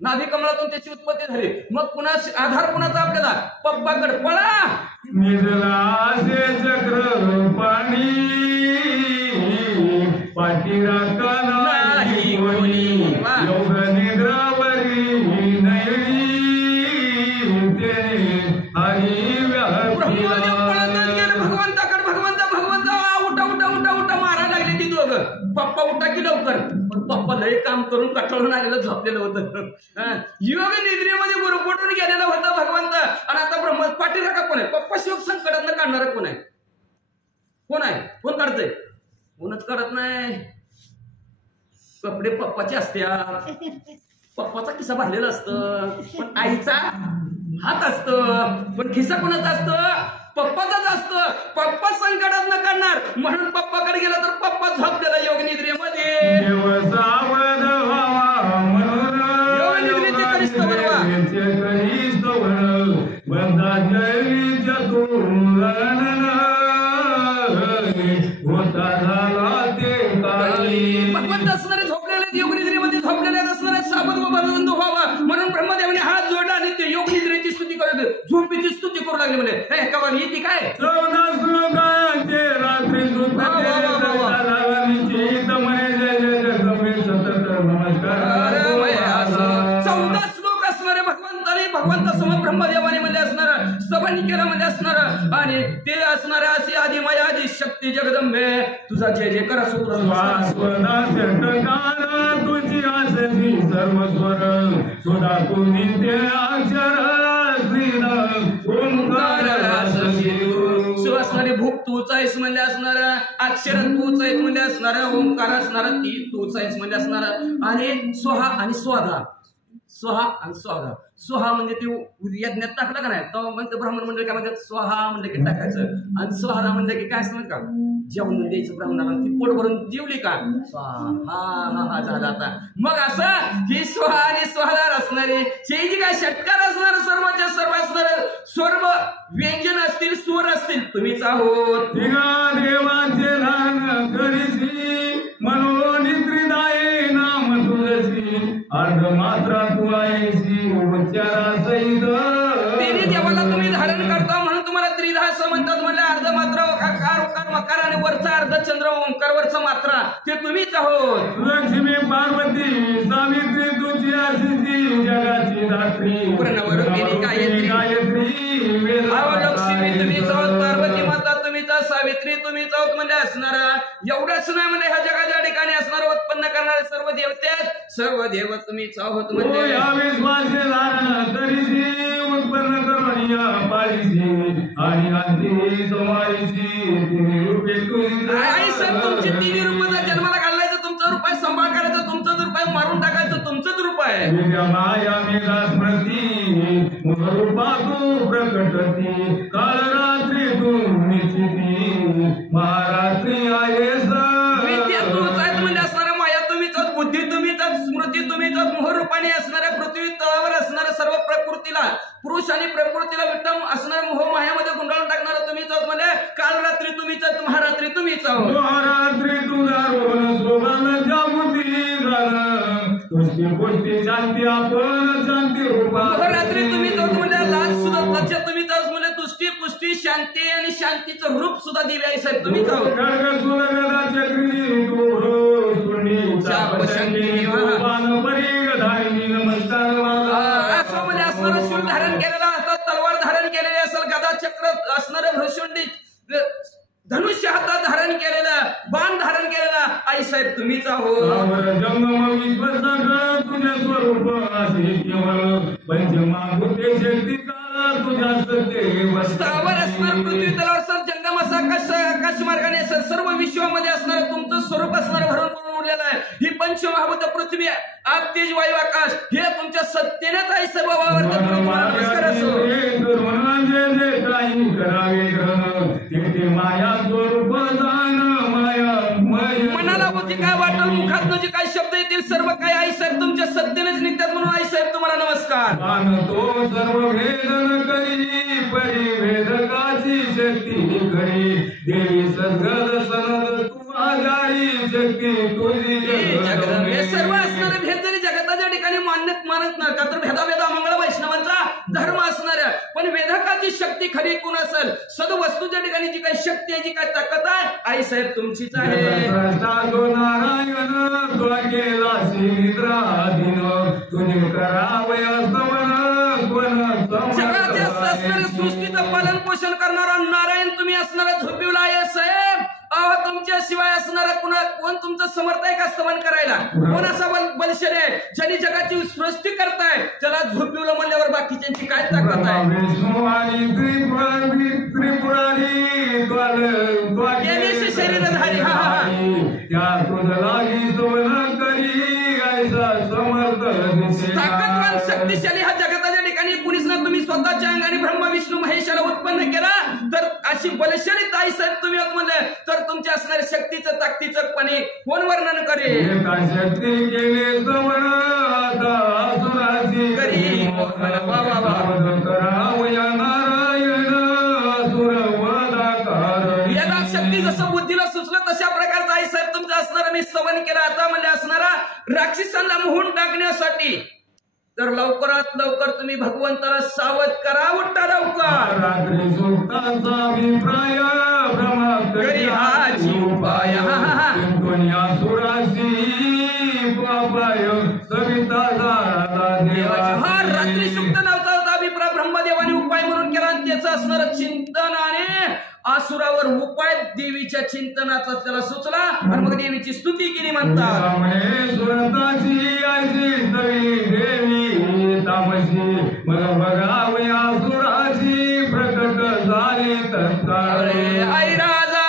नाभी कमळातून त्याची उत्पत्ती झाली. मग पुन्हा आधार कुणाचा? आपल्याला पप्पाकडे पळा. निजलासे चक्र पाणी पाठीराखा नाही कोणी योग निद्रावरी नयनी ते हरी ब्रह्मदेव पळतच गेले भगवंताकडे. भगवंता उठा मारा लागले ती दोघं. पप्पा उठा की लवकर. पप्पा लय काम करून कटाळून आलेलं झोपलेलं होतं. योग निद्रेमध्ये गुरुपटून गेलेला होता भगवंत. आणि आता ब्रह्म पाठीराखा कोण आहे? पप्पा शिव संकटातनं काढणारा कोण आहे? कोण काढतंय? कोणच काढत नाही. कपडे पप्पाचे असतात, पप्पाचा खिसा भरलेला असतं, पण आईचा हात असतं. पण खिसा कोणाचा असतं? पप्पाचाच असतं. पप्पा संकटात न काढणार म्हणून पप्पाकडे गेला तर पप्पा झोपलेला योग निद्रेमध्ये. योग निद्रेचे करिष्ठ बनवा. भगवंत असणारे झोपलेले, योग निद्रेमध्ये झोपलेले असणारे सावध व बंद व्हावा म्हणून ब्रह्मदेवाने हात जोडला आणि ते योग निद्रेची स्तुती करत झोपेची स्तुती करू लागले. म्हणजे का बघ येते काय 14 श्लोकांचे रात्री भगवंतासमोर ब्रह्मदेवाने म्हणजे असणार सभानी केलं म्हणजे असणार. आणि ते असणार अशी आधी माया आधी शक्ती जगदंबे तुझा जय जय करा सूत्र तुझी आसती सर्व स्वर सुधा तुम्ही ते अक्षर असणारी भूक तूच आहेस म्हणजे असणार, अक्षर तूच आहेस म्हणजे असणार, ओंकार असणार ती तूच आहेस म्हणजे असणार. आणि स्वाहा आणि स्वाधा, स्वाहा आणि स्वाधा. स्वाहा म्हणजे ते यज्ञात टाकलं का नाही तो म्हणते ब्राह्मण म्हणजे काय म्हणतात स्वाहा म्हणजे की टाकायचं. आणि स्वाहा म्हणजे की काय असतं का जेवण द्यायचं ब्राह्मणाला. ती पोट भरून जेवली का स्वाहा हा हा झाला. आता मग असं ही स्वाहा आणि स्वाहादार असणारे हे जी काय षटकार असणार सर्वांच्या सर्व असणार सर्व व्यंजन असतील स्वर असतील तुम्हीच आहोत. देवाचे रान करीसी मनोनित्रिदाये नाम तुझी अर्ध मात्रा तू आहेसी उच्चारा सहित. तिन्ही देवाला तुम्ही धारण करता म्हणून तुम्हाला त्रिधा असं म्हणतात. म्हणजे अर्ध मात्रा कार उकार मकार आणि वरचा अर्ध चंद्र ओंकार वरचा मात्रा ते तुम्हीच आहोत. लक्ष्मी पार्वती सावित्री तुझी आसिती जगाची रात्री पूर्णवरुंगिनी गायत्री लक्ष्मी तुम्हीच आहोत, पार्वती माता तुम्हीच आहोत, सावित्री तुम्हीच आहोत म्हणजे असणार. एवढंच नाही म्हणजे ह्या जगाच्या ठिकाणी असणार उत्पन्न करणारे सर्व देवते सर्व देव तुम्हीच आहोत. म्हणजे उत्पन्न करोनिया पाळीसी आणि अंती तुम्हारीची तिन्ही रूपे आई सर तुमची तिन्ही रूपाचा जन्माला घालायचं तुमचं रूप आहे, सांभाळ करायचं तुमचं रूप आहे, मारून टाकायचं तुमचंच रूप आहे. माया मेला स्मृती रूपा तू प्रकटती काळ रात्री तू निश्चिती महारात्री आहेस. विद्या तूच आहेत म्हणजे असणाऱ्या माया तुम्हीच आहोत, बुद्धी तुम्हीच आहोत, स्मृती तुम्हीच आहोत, मोह रूपाने असणाऱ्या पृथ्वी तळावर असणाऱ्या सर्व प्रकृतीला पुरुष आणि प्रकृतीला विटम असणाऱ्या मोह मायामध्ये गुंडाळून टाकणारा तुम्हीच तुम्हीच आहोत म्हणजे काल रात्री तुम्हीच आहोत, महारात्री तुम्हीच आहोत. रात्री तुझा रोहन शोभन जागृती झालं तुझी गोष्टी शांती आपण शांती रूपा रात्री तुम्हीच आहोत म्हणजे लाज सुद्धा लक्ष तुम्हीच आहोत म्हणजे तुष्टी पुष्टी शांती आणि शांतीचं रूप सुद्धा दिवे आहे साहेब तुम्हीच आहोत. असं म्हणजे असणारं शूल धारण केलेला असतात, तलवार धारण केलेली असेल, गदा चक्र असणारं भ्रशुंडी धनुष्य हातात धारण केलेलं, बाण धारण केलेला आई साहेब तुम्हीच आहोत. तुझ्या स्वरूप स्थावर असणार पृथ्वी तलावर सर जंगम असा आकाश मार्गाने असेल सर्व विश्वामध्ये असणार तुमचं स्वरूप असणार भरून भरून उरलेलं आहे. ही पंचमहाभूत पृथ्वी आग तेज वायू आकाश हे तुमच्या सत्तेनेच आई स्वभावावर नमस्कार असो. मनाला होती काय वाटल मुखात जे काही शब्द येतील सर्व काही आई साहेब तुमच्या सत्तेनेच निघतात म्हणून आई साहेब तुम्हाला नमस्कार. तो सर्व भेदन करी परिवेदकाची शक्ती करी देवी सद्गद सनद तुम्हारी शक्ती तुझी हे सर्व असणारे भेद जरी जगताच्या ठिकाणी मानत नाही का तर भेदाभेदा मंगळ वैष्णवांचा धर्म असणाऱ्या पण वेदकाची शक्ती खरी कोण असेल सदवस्तूच्या ठिकाणी जी काही शक्ती आहे जी काही ताकद आहे आई साहेब तुमचीच आहे. नारायण तो केला श्रीद्राधीन तुझे जगाच्या असणाऱ्या सृष्टीचं पालन पोषण करणारा नारायण तुम्ही असणारा झोपिवला आहे साहेब. अहो तुमच्या शिवाय असणारा कोण तुमचं समर्थ आहे का स्तवन करायला कोण असा बलशाली आहे ज्यांनी जगाची सृष्टी करताय त्याला झोपिवलं म्हणल्यावर बाकीच्यांची काय ताकद आहे. शरीरधारी ताकदवान शक्तिशाली हा जगताच्या ठिकाणी कुणीच ना तुम्ही स्वतःच्या अंगाने ब्रह्मा विष्णू महेशाला उत्पन्न केला तर अशी बलशाली ताई साहेब तुम्ही म्हणले तर तुमच्या असणाऱ्या शक्तीचं ताकदीचं पणे कोण वर्णन करेल. याला शक्ती जसं बुद्धीला सुचलं तशा प्रकारचा आई साहेब तुमचं असणारा मी स्तवन केला आता म्हणजे असणारा राक्षसांना मोहून टाकण्यासाठी तर लवकरात लवकर तुम्ही भगवंताला सावध करा उठा लवकर. रात्री सुक्तांचा अभिप्राय करी हाची उपाय हा रात्री सुक्त नावचा होता अभिप्राय ब्रह्मदेवाने उपाय म्हणून केला आणि त्याचं असणारं चिंतन आणि आसुरावर उपाय देवीच्या चिंतनाचा त्याला सुचला आणि मग देवीची स्तुती केली म्हणतात. आई राजा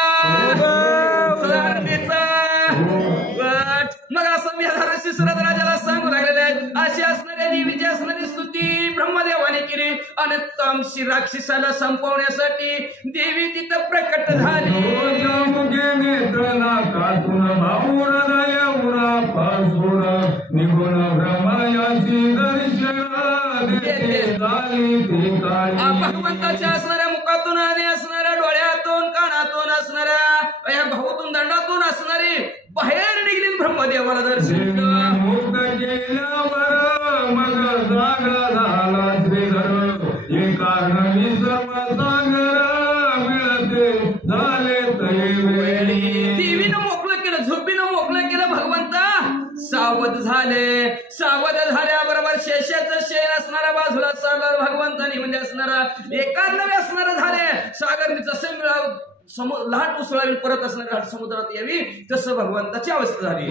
मग असं मी सुरत राजाला सांगू लागलेले आहेत अशी असणाऱ्या देवीची असणारी स्तुती ब्रह्मदेवाने केली आणि तामसी राक्षसाला संपवण्यासाठी देवी तिथं प्रकट झाली. भगवंताच्या असणाऱ्या मुखातून आणि असणाऱ्या डोळ्यातून कानातून असणाऱ्या या भाऊतून दंडातून असणारी बाहेर निघली ब्रह्मदेवाला दर्शन देवीनं मोकळं केलं झोपीनं मोकळं केलं भगवंता सावध झाल्याबरोबर शेषाचं शेण असणारा बाजूला चालला भगवंतानी म्हणजे असणारा एकांनवे असणारा झाले सागर जसं मिळावं लाट उसळावी परत असणारी लाट समुद्रात यावी तसं भगवंताची अवस्था झाली.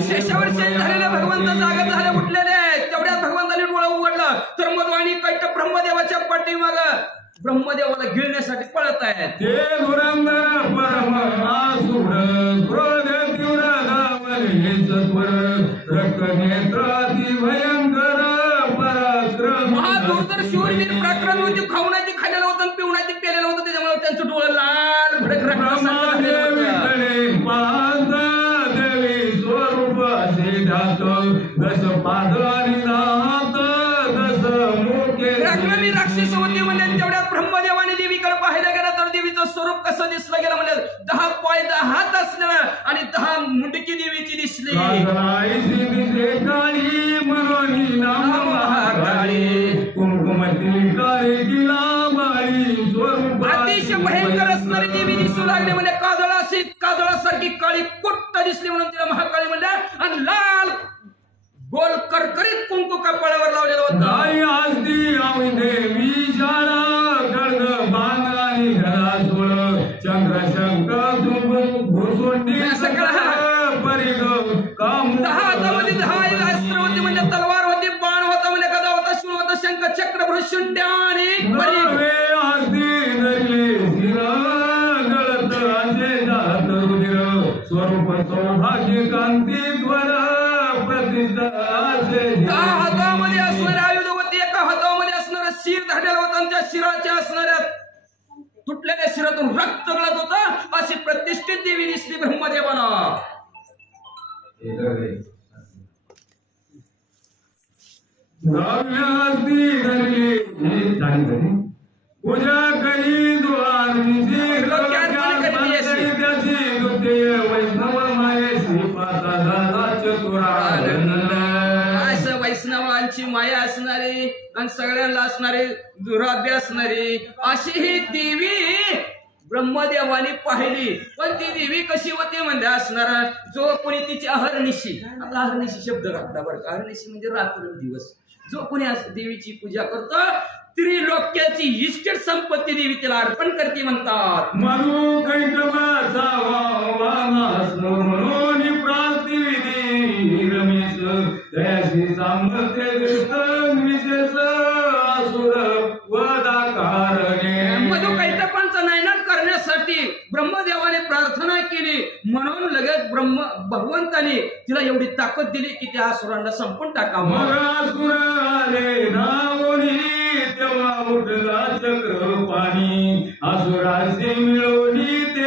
शेषावर शेष झालेल्या भगवंत जागा झाल्या उठलेले तेवढ्यात भगवंताने डोळा उघडला तर मधवाणी कैट ब्रह्मदेवाच्या पाठीमाग ब्रह्मदेवाला गिळण्यासाठी पळत आहेत. महादुर्धर शूरवीर पराक्रमी होती खाऊनाची खाल्लेलं होतं पिवणाची पेलेलं होतं त्याच्यामुळे त्यांचं डोळं लाल भडक रक्त पराक्रमी राक्षस होते म्हणजे तेवढ्यात ब्रह्मदेवाने देवीकडे पाहायला गेला तर देवीचं स्वरूप कसं दिसलं गेलं म्हणजे 10 पाय 10 हात असलं आणि 10 मुंडकी देवीची दिसली. अतिशय भयंकर असणारी देवी दिसू लागली म्हणजे काजळासारखी काळी कुट्ट दिसली म्हणून तिला महाकाळी म्हणल्या. आणि लाल गोल करकरीत कुंकू कपाळावर लावलेलं होतं. हातामध्ये 10 अस्त्र होती म्हणजे तलवार होती, बाण होता म्हणजे गदा होता, शूळ होता, शंख चक्र भृशुंड आणि स्वरूप सौभाग्य कांती हातामध्ये असणारे आयुध होते, एका हातामध्ये असणारा शिर धरलेला होता आणि त्या शिराच्या असणाऱ्या तुटलेल्या शिरातून रक्त गळत होतं. अशी प्रतिष्ठित देवी दिसली ब्रह्मदेवाला. पूजा करी असं वैष्णवांची माया असणारी आणि सगळ्यांना असणारी दुराभ्य असणारी अशी ही देवी ब्रह्मदेवाने पाहिली. पण ती देवी कशी होती म्हणजे असणार जो कोणी तिची अहर्निशी, आता अहर्निशी शब्द घातला बरं का, अहर्निशी म्हणजे रात्र दिवस, जो कोणी देवीची पूजा करतो त्रिलोक्याची इष्ट संपत्ती देवी तिला अर्पण करते म्हणतात. मधुकैटपांचा नायनाट करण्यासाठी ब्रह्मदेवाने प्रार्थना केली म्हणून लगेच भगवंताने तिला एवढी ताकद दिली की त्या असुरांना संपून टाकावं. तेव्हा उठला चक्र पाणी असुराचे मिळवली ते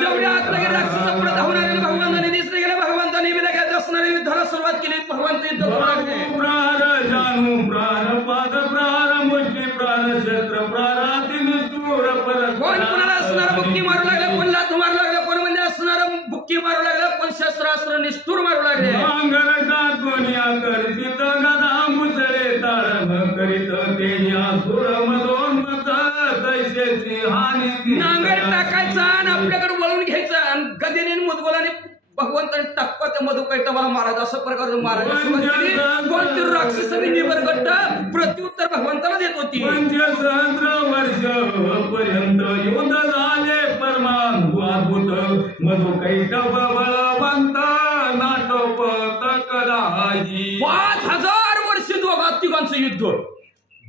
जेवढ्या आतमध्ये राक्षसा पुढे धावून आले भगवंताने दिसले गेले. भगवंताने विलगायत असणाऱ्या युद्धाला सुरुवात केली. भगवंत युद्ध करू लागले. प्राण जानू प्राण पाद प्राण मुष्टी प्राण शस्त्र प्राणाती निष्ठुर परत कोण कोणाला असणारा बुक्की मारू लागले, कोण लाथ मारू लागले, कोण म्हणजे असणारा बुक्की मारू लागले, कोण शस्त्रास्त्र निष्ठुर मारू लागले. कोणी आकर्षित गदा मुसळे ताळम करीत ते असुर मधोन्मत तैसेची हानी. नांगर टाकायचा आणि आपल्याकडे वळून घ्यायचा आणि गदेने मुदगोलाने भगवंताने टाकवा त्या मधुकैटभाला महाराज असं प्रकारचं महाराज कोणती राक्षसाने निबरगट्ट प्रत्युत्तर भगवंताला देत होती. 500 वर्ष पर्यंत युद्ध झाले परमाद्भुत मधुकैटभ बळवंत नाटोपत कदाही. 5000 वर्ष दोघा तिघांचं युद्ध.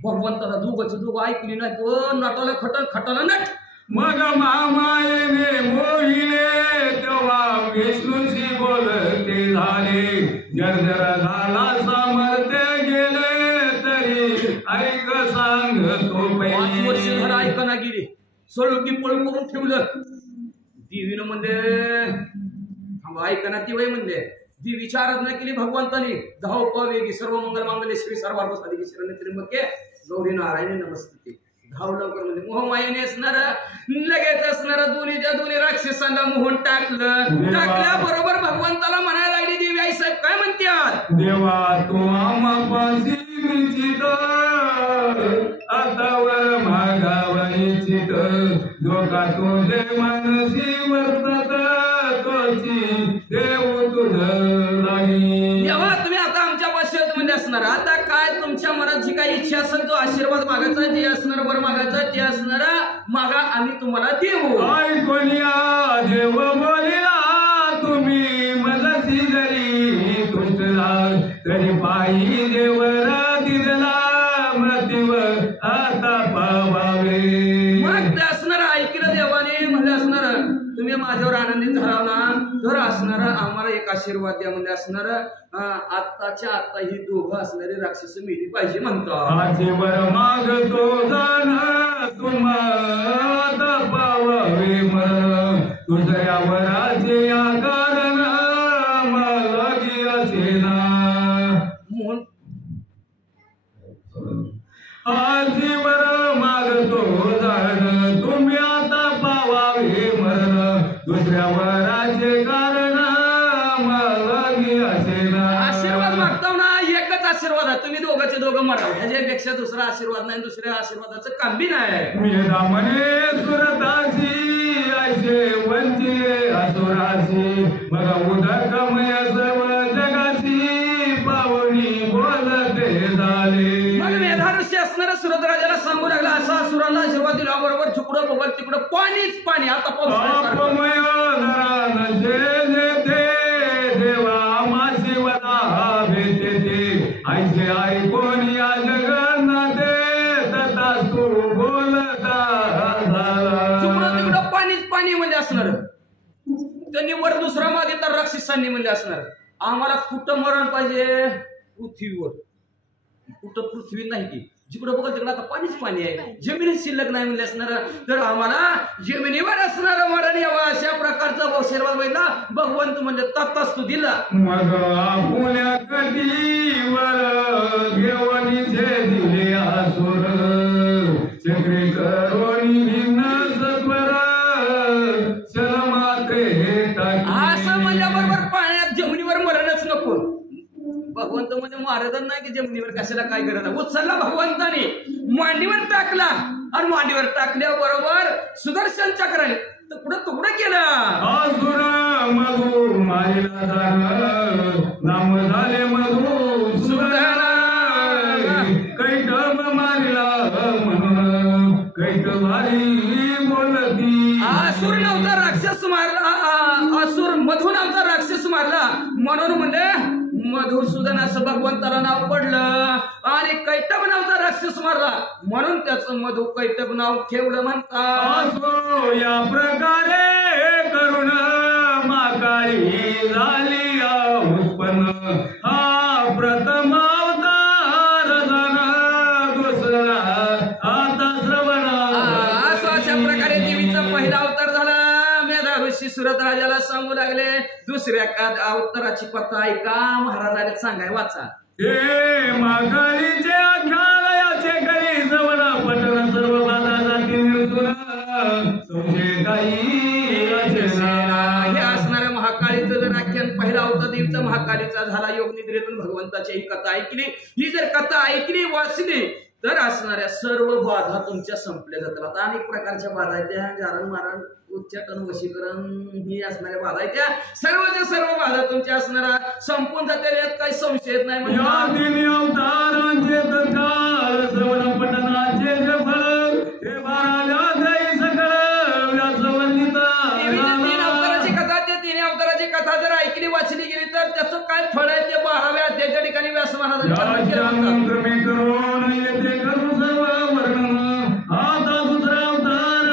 भगवंताला दोघं ऐकली नाही तो नटाला खटाला नट. मग मामायेने मोहिले तेव्हा विष्णूशी बोलते झाले. जर्जर झाला सामर्थ्य गेले तरी ऐक सांगतो 5 वर्ष झाला ऐकना गेली. सोळुकी पळून करून ठेवलं. देवीनं म्हणजे ऐकना ती वय म्हणजे देवीची आराधना केली भगवंतानी. धाव वेगी सर्व मंगल मांगल्ये श्री सर्वार्थ साधिके शरण्ये त्र्यंबके गौरी नारायणी नमस्ते. धाव लवकर म्हणजे मोहमायेने असणार लगेच असणार दोन्ही राक्षसांना मोहन टाकल्याबरोबर भगवंताला म्हणायला लागली देवी आई साहेब काय म्हणतात. देवा तू आम्हापाशी निश्चित आतावर मागावनिश्चित जो का तुझे मनसी वर्तत तोची देव तुझं नाही. देवा तुम्ही आता आमच्या भाषेत म्हणजे असणार आता काय तुमच्या मनात जी काही इच्छा असेल तो आशीर्वाद मागायचा, जे असणार वर मागायचा ते असणार मागा आम्ही तुम्हाला देऊ. ऐकूया देव बोलिला तुम्ही मदती जरी तुटला तरी पायी देवरा दिला मृत्यूवर आता पावावे. मग ते असणार ऐकलं देवाने म्हणजे असणार तुम्ही माझ्यावर आनंदित झाला ना तर असणार आम्हाला एक आशीर्वाद द्या म्हणजे असणार आत्ताच्या आता ही दोघं असणारी राक्षस मेली पाहिजे म्हणतात. मागतो जाण तुम्हाला पावावे मरण तुझ्या वराचे कारण मला असे ना. आजीवर मागतो जाण तुम्ही आता पावावे मरण दुसऱ्या वराचे कारण मागी असेल आशीर्वाद मागतो ना एकच आशीर्वाद आहे तुम्ही दोघांचे दोघं मराव ह्याच्यापेक्षा दुसरा आशीर्वाद नाही दुसऱ्या आशीर्वादाचं काम बी नाही मेधा म्हणे सुरतासी असे वंचिले असुरासी मग उदकमय सर्व जगासी पावनी बोलते झाले मग मेधा ऋषी असणारा सुरतराजाला सांगू लागला असा असुराला आशीर्वाद दिला बरोबर तिकडं बघत तिकडं पाणीच पाणी आता पाऊस पापमय धरान जेथे देवा मासी वदा भेटते ऐसे ऐकून या जगन्नाथे तथाच तू बोलता तिकडं तिकडं पाणीच पाणी म्हणजे असणार त्यांनी वर दुसरा मागितला राक्षसांनी म्हणजे असणार आम्हाला कुठं मरण पाहिजे पृथ्वीवर कुठं पृथ्वी नाही की जिकडं बघा तिकडं आता पाणीच पाणी आहे जमिनीत शिल्लक नाही म्हणजे असणार तर आम्हाला जमिनीवर असणारं मरण यावं अशा प्रकारचा आशीर्वाद व्हायला भगवंत म्हणजे तत्ताच तू दिला मग आपुल्या कधीवर घेवणीचे दिले असुर चक्री करोनी भिन्न सत्वर चल मात्रे हे असं म्हणजे बरोबर पाण्यात जमिनीवर मरणच नको भगवंत म्हणजे महाराज नाही की जमिनीवर कशाला काय करत उचलला भगवंताने मांडीवर टाकला आणि मांडीवर टाकल्याबरोबर सुदर्शन चक्राने तर पुढं तुकडं केलं असुर मधु मारिला नाम झाले मधु सुदर्शन कैटब मारिला म्हणून कैट भारी बोलती असुर नव्हता राक्षस मारला असुर मधु नव्हता राक्षस मारला म्हणून म्हणजे मधुसूदन असं भगवंताला नाव पडलं आणि कैटब नव्हता राक्षस मारला म्हणून त्याचं मधु कैटब नाव ठेवलं म्हणतात असो या प्रकारे करुण माकाळी झाली उत्पन्न हा प्रथम अवतार झाला दुसरा आता श्रवण अशा प्रकारे देवीचा पहिला अवतार झाला मेधा ऋषी सुरत राजाला सांगू लागले दुसऱ्या अवताराची कथा ऐका महाराजाने सांगाय वाचा हे माकाळीचे अख्यालयाचे करी जवळ पटन सर्व बाधा जाती निर्सुन संशय काही हे असणाऱ्या महाकाळीचं जर आख्यान पहिला अवतार देवीचा महाकाळीचा झाला योग निद्रेतून भगवंताची ही कथा ऐकली ही जर कथा ऐकली वाचली तर असणाऱ्या सर्व बाधा तुमच्या संपल्या जातात आता अनेक प्रकारच्या बाधा आहेत त्या जारण मारण उच्चाटन वशीकरण ही असणाऱ्या बाधा आहेत त्या सर्वच्या सर्व बाधा तुमच्या असणारा संपून जाते यात काही संशय नाही म्हणजे अवतारांचे तत्काळ श्रवण पठणाचे जे फळ हे बाराव्या सकळ व्यासवर्णित तीन अवताराची कथा त्या तिन्ही अवताराची कथा जर ऐकली वाचली गेली तर त्याचं काय फळ आहे ते 12व्या अध्यायाच्या ठिकाणी व्यास महाराजांनी करून येते करू सर्व वर्णन आता दुसरा अवतार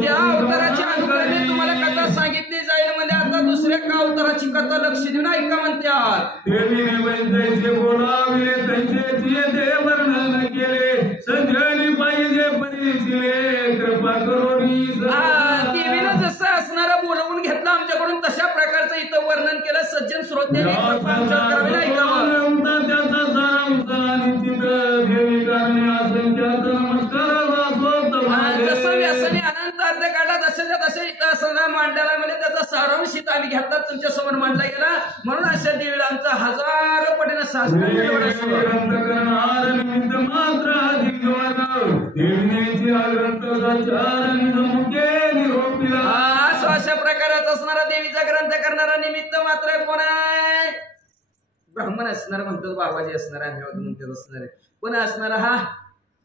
त्या अवताराच्या अनुक्रमे तुम्हाला कथा सांगितली जाईल म्हणजे आता दुसऱ्या का अवताराची कथा लक्ष देऊन ऐका म्हणतात देवीने वैद्याचे बोलाविले त्यांचे ते वर्णन केले संजनी पाहिजे परिशिले कृपा करोनी देवीनं जसं असणारा बोलवून घेतला आमच्याकडून तशा प्रकारचं इथं वर्णन केलं सज्जन श्रोत्यांनी कृपा आमच्यावर ऐकावं त्याचा सारांश निश्चित देवी कारणे असंख्यात नमस्कार जसं व्यासाने अनंत अर्थ काढला तशाच्या तशा इथं असणारा मांडला म्हणजे त्याचा सारांश इथं आम्ही घेतला तुमच्या समोर मांडला गेला म्हणून अशा देवीला आमचा हजारो पटीने ग्रंथ करणार निमित्त मात्र देवीनेची ग्रंथ मुख्य निरोपीला अशा प्रकारात असणारा देवीचा ग्रंथ करणारा निमित्त मात्र कोण आहे ब्राह्मण असणार म्हणतात बाबाजी असणार आहे म्हणतात असणार आहे पण असणारा हा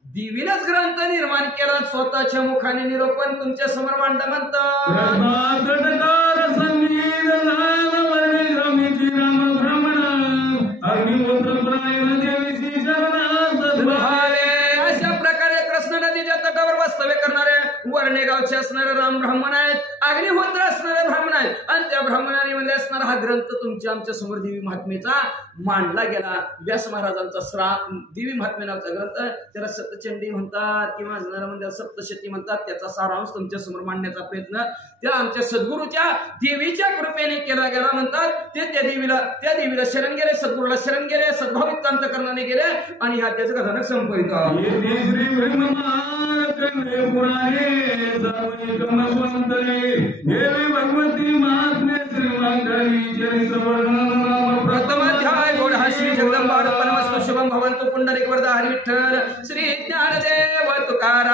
देवीनच ग्रंथ निर्माण केला स्वतःच्या मुखाने निरोपण तुमच्या समोर मांडलं म्हणतात अशा प्रकारे कृष्णा नदीच्या तटावर वास्तव्य करणारे वर्णे गावचे असणारे राम ब्राह्मण आहेत, अग्निहोत्र असणारे ब्राह्मण आहेत आणि त्या ब्राह्मणाने मध्ये असणारा हा ग्रंथ तुमच्या आमच्या समोर देवी महात्मेचा मांडला गेला. व्यास महाराजांचा देवी महात्मे नावाचा ग्रंथ, त्याला सप्तचंडी म्हणतात किंवा म्हणजे सप्तशती म्हणतात. त्याचा सारांश तुमच्या समोर मांडण्याचा प्रयत्न त्या आमच्या सद्गुरूच्या देवीच्या कृपेने केला गेला म्हणतात. ते त्या देवीला शरण गेले, सद्गुरूला शरण गेले, सद्भावित अंतःकरणाने गेले आणि ह्या त्याचं कथानक संपवित. प्रथमाध्याय गोड हा श्री जगदंबा परमस्व शुभम भवंतु पुंडरीक वरदा हरी विठ्ठल श्री ज्ञानदेव तुकाराम.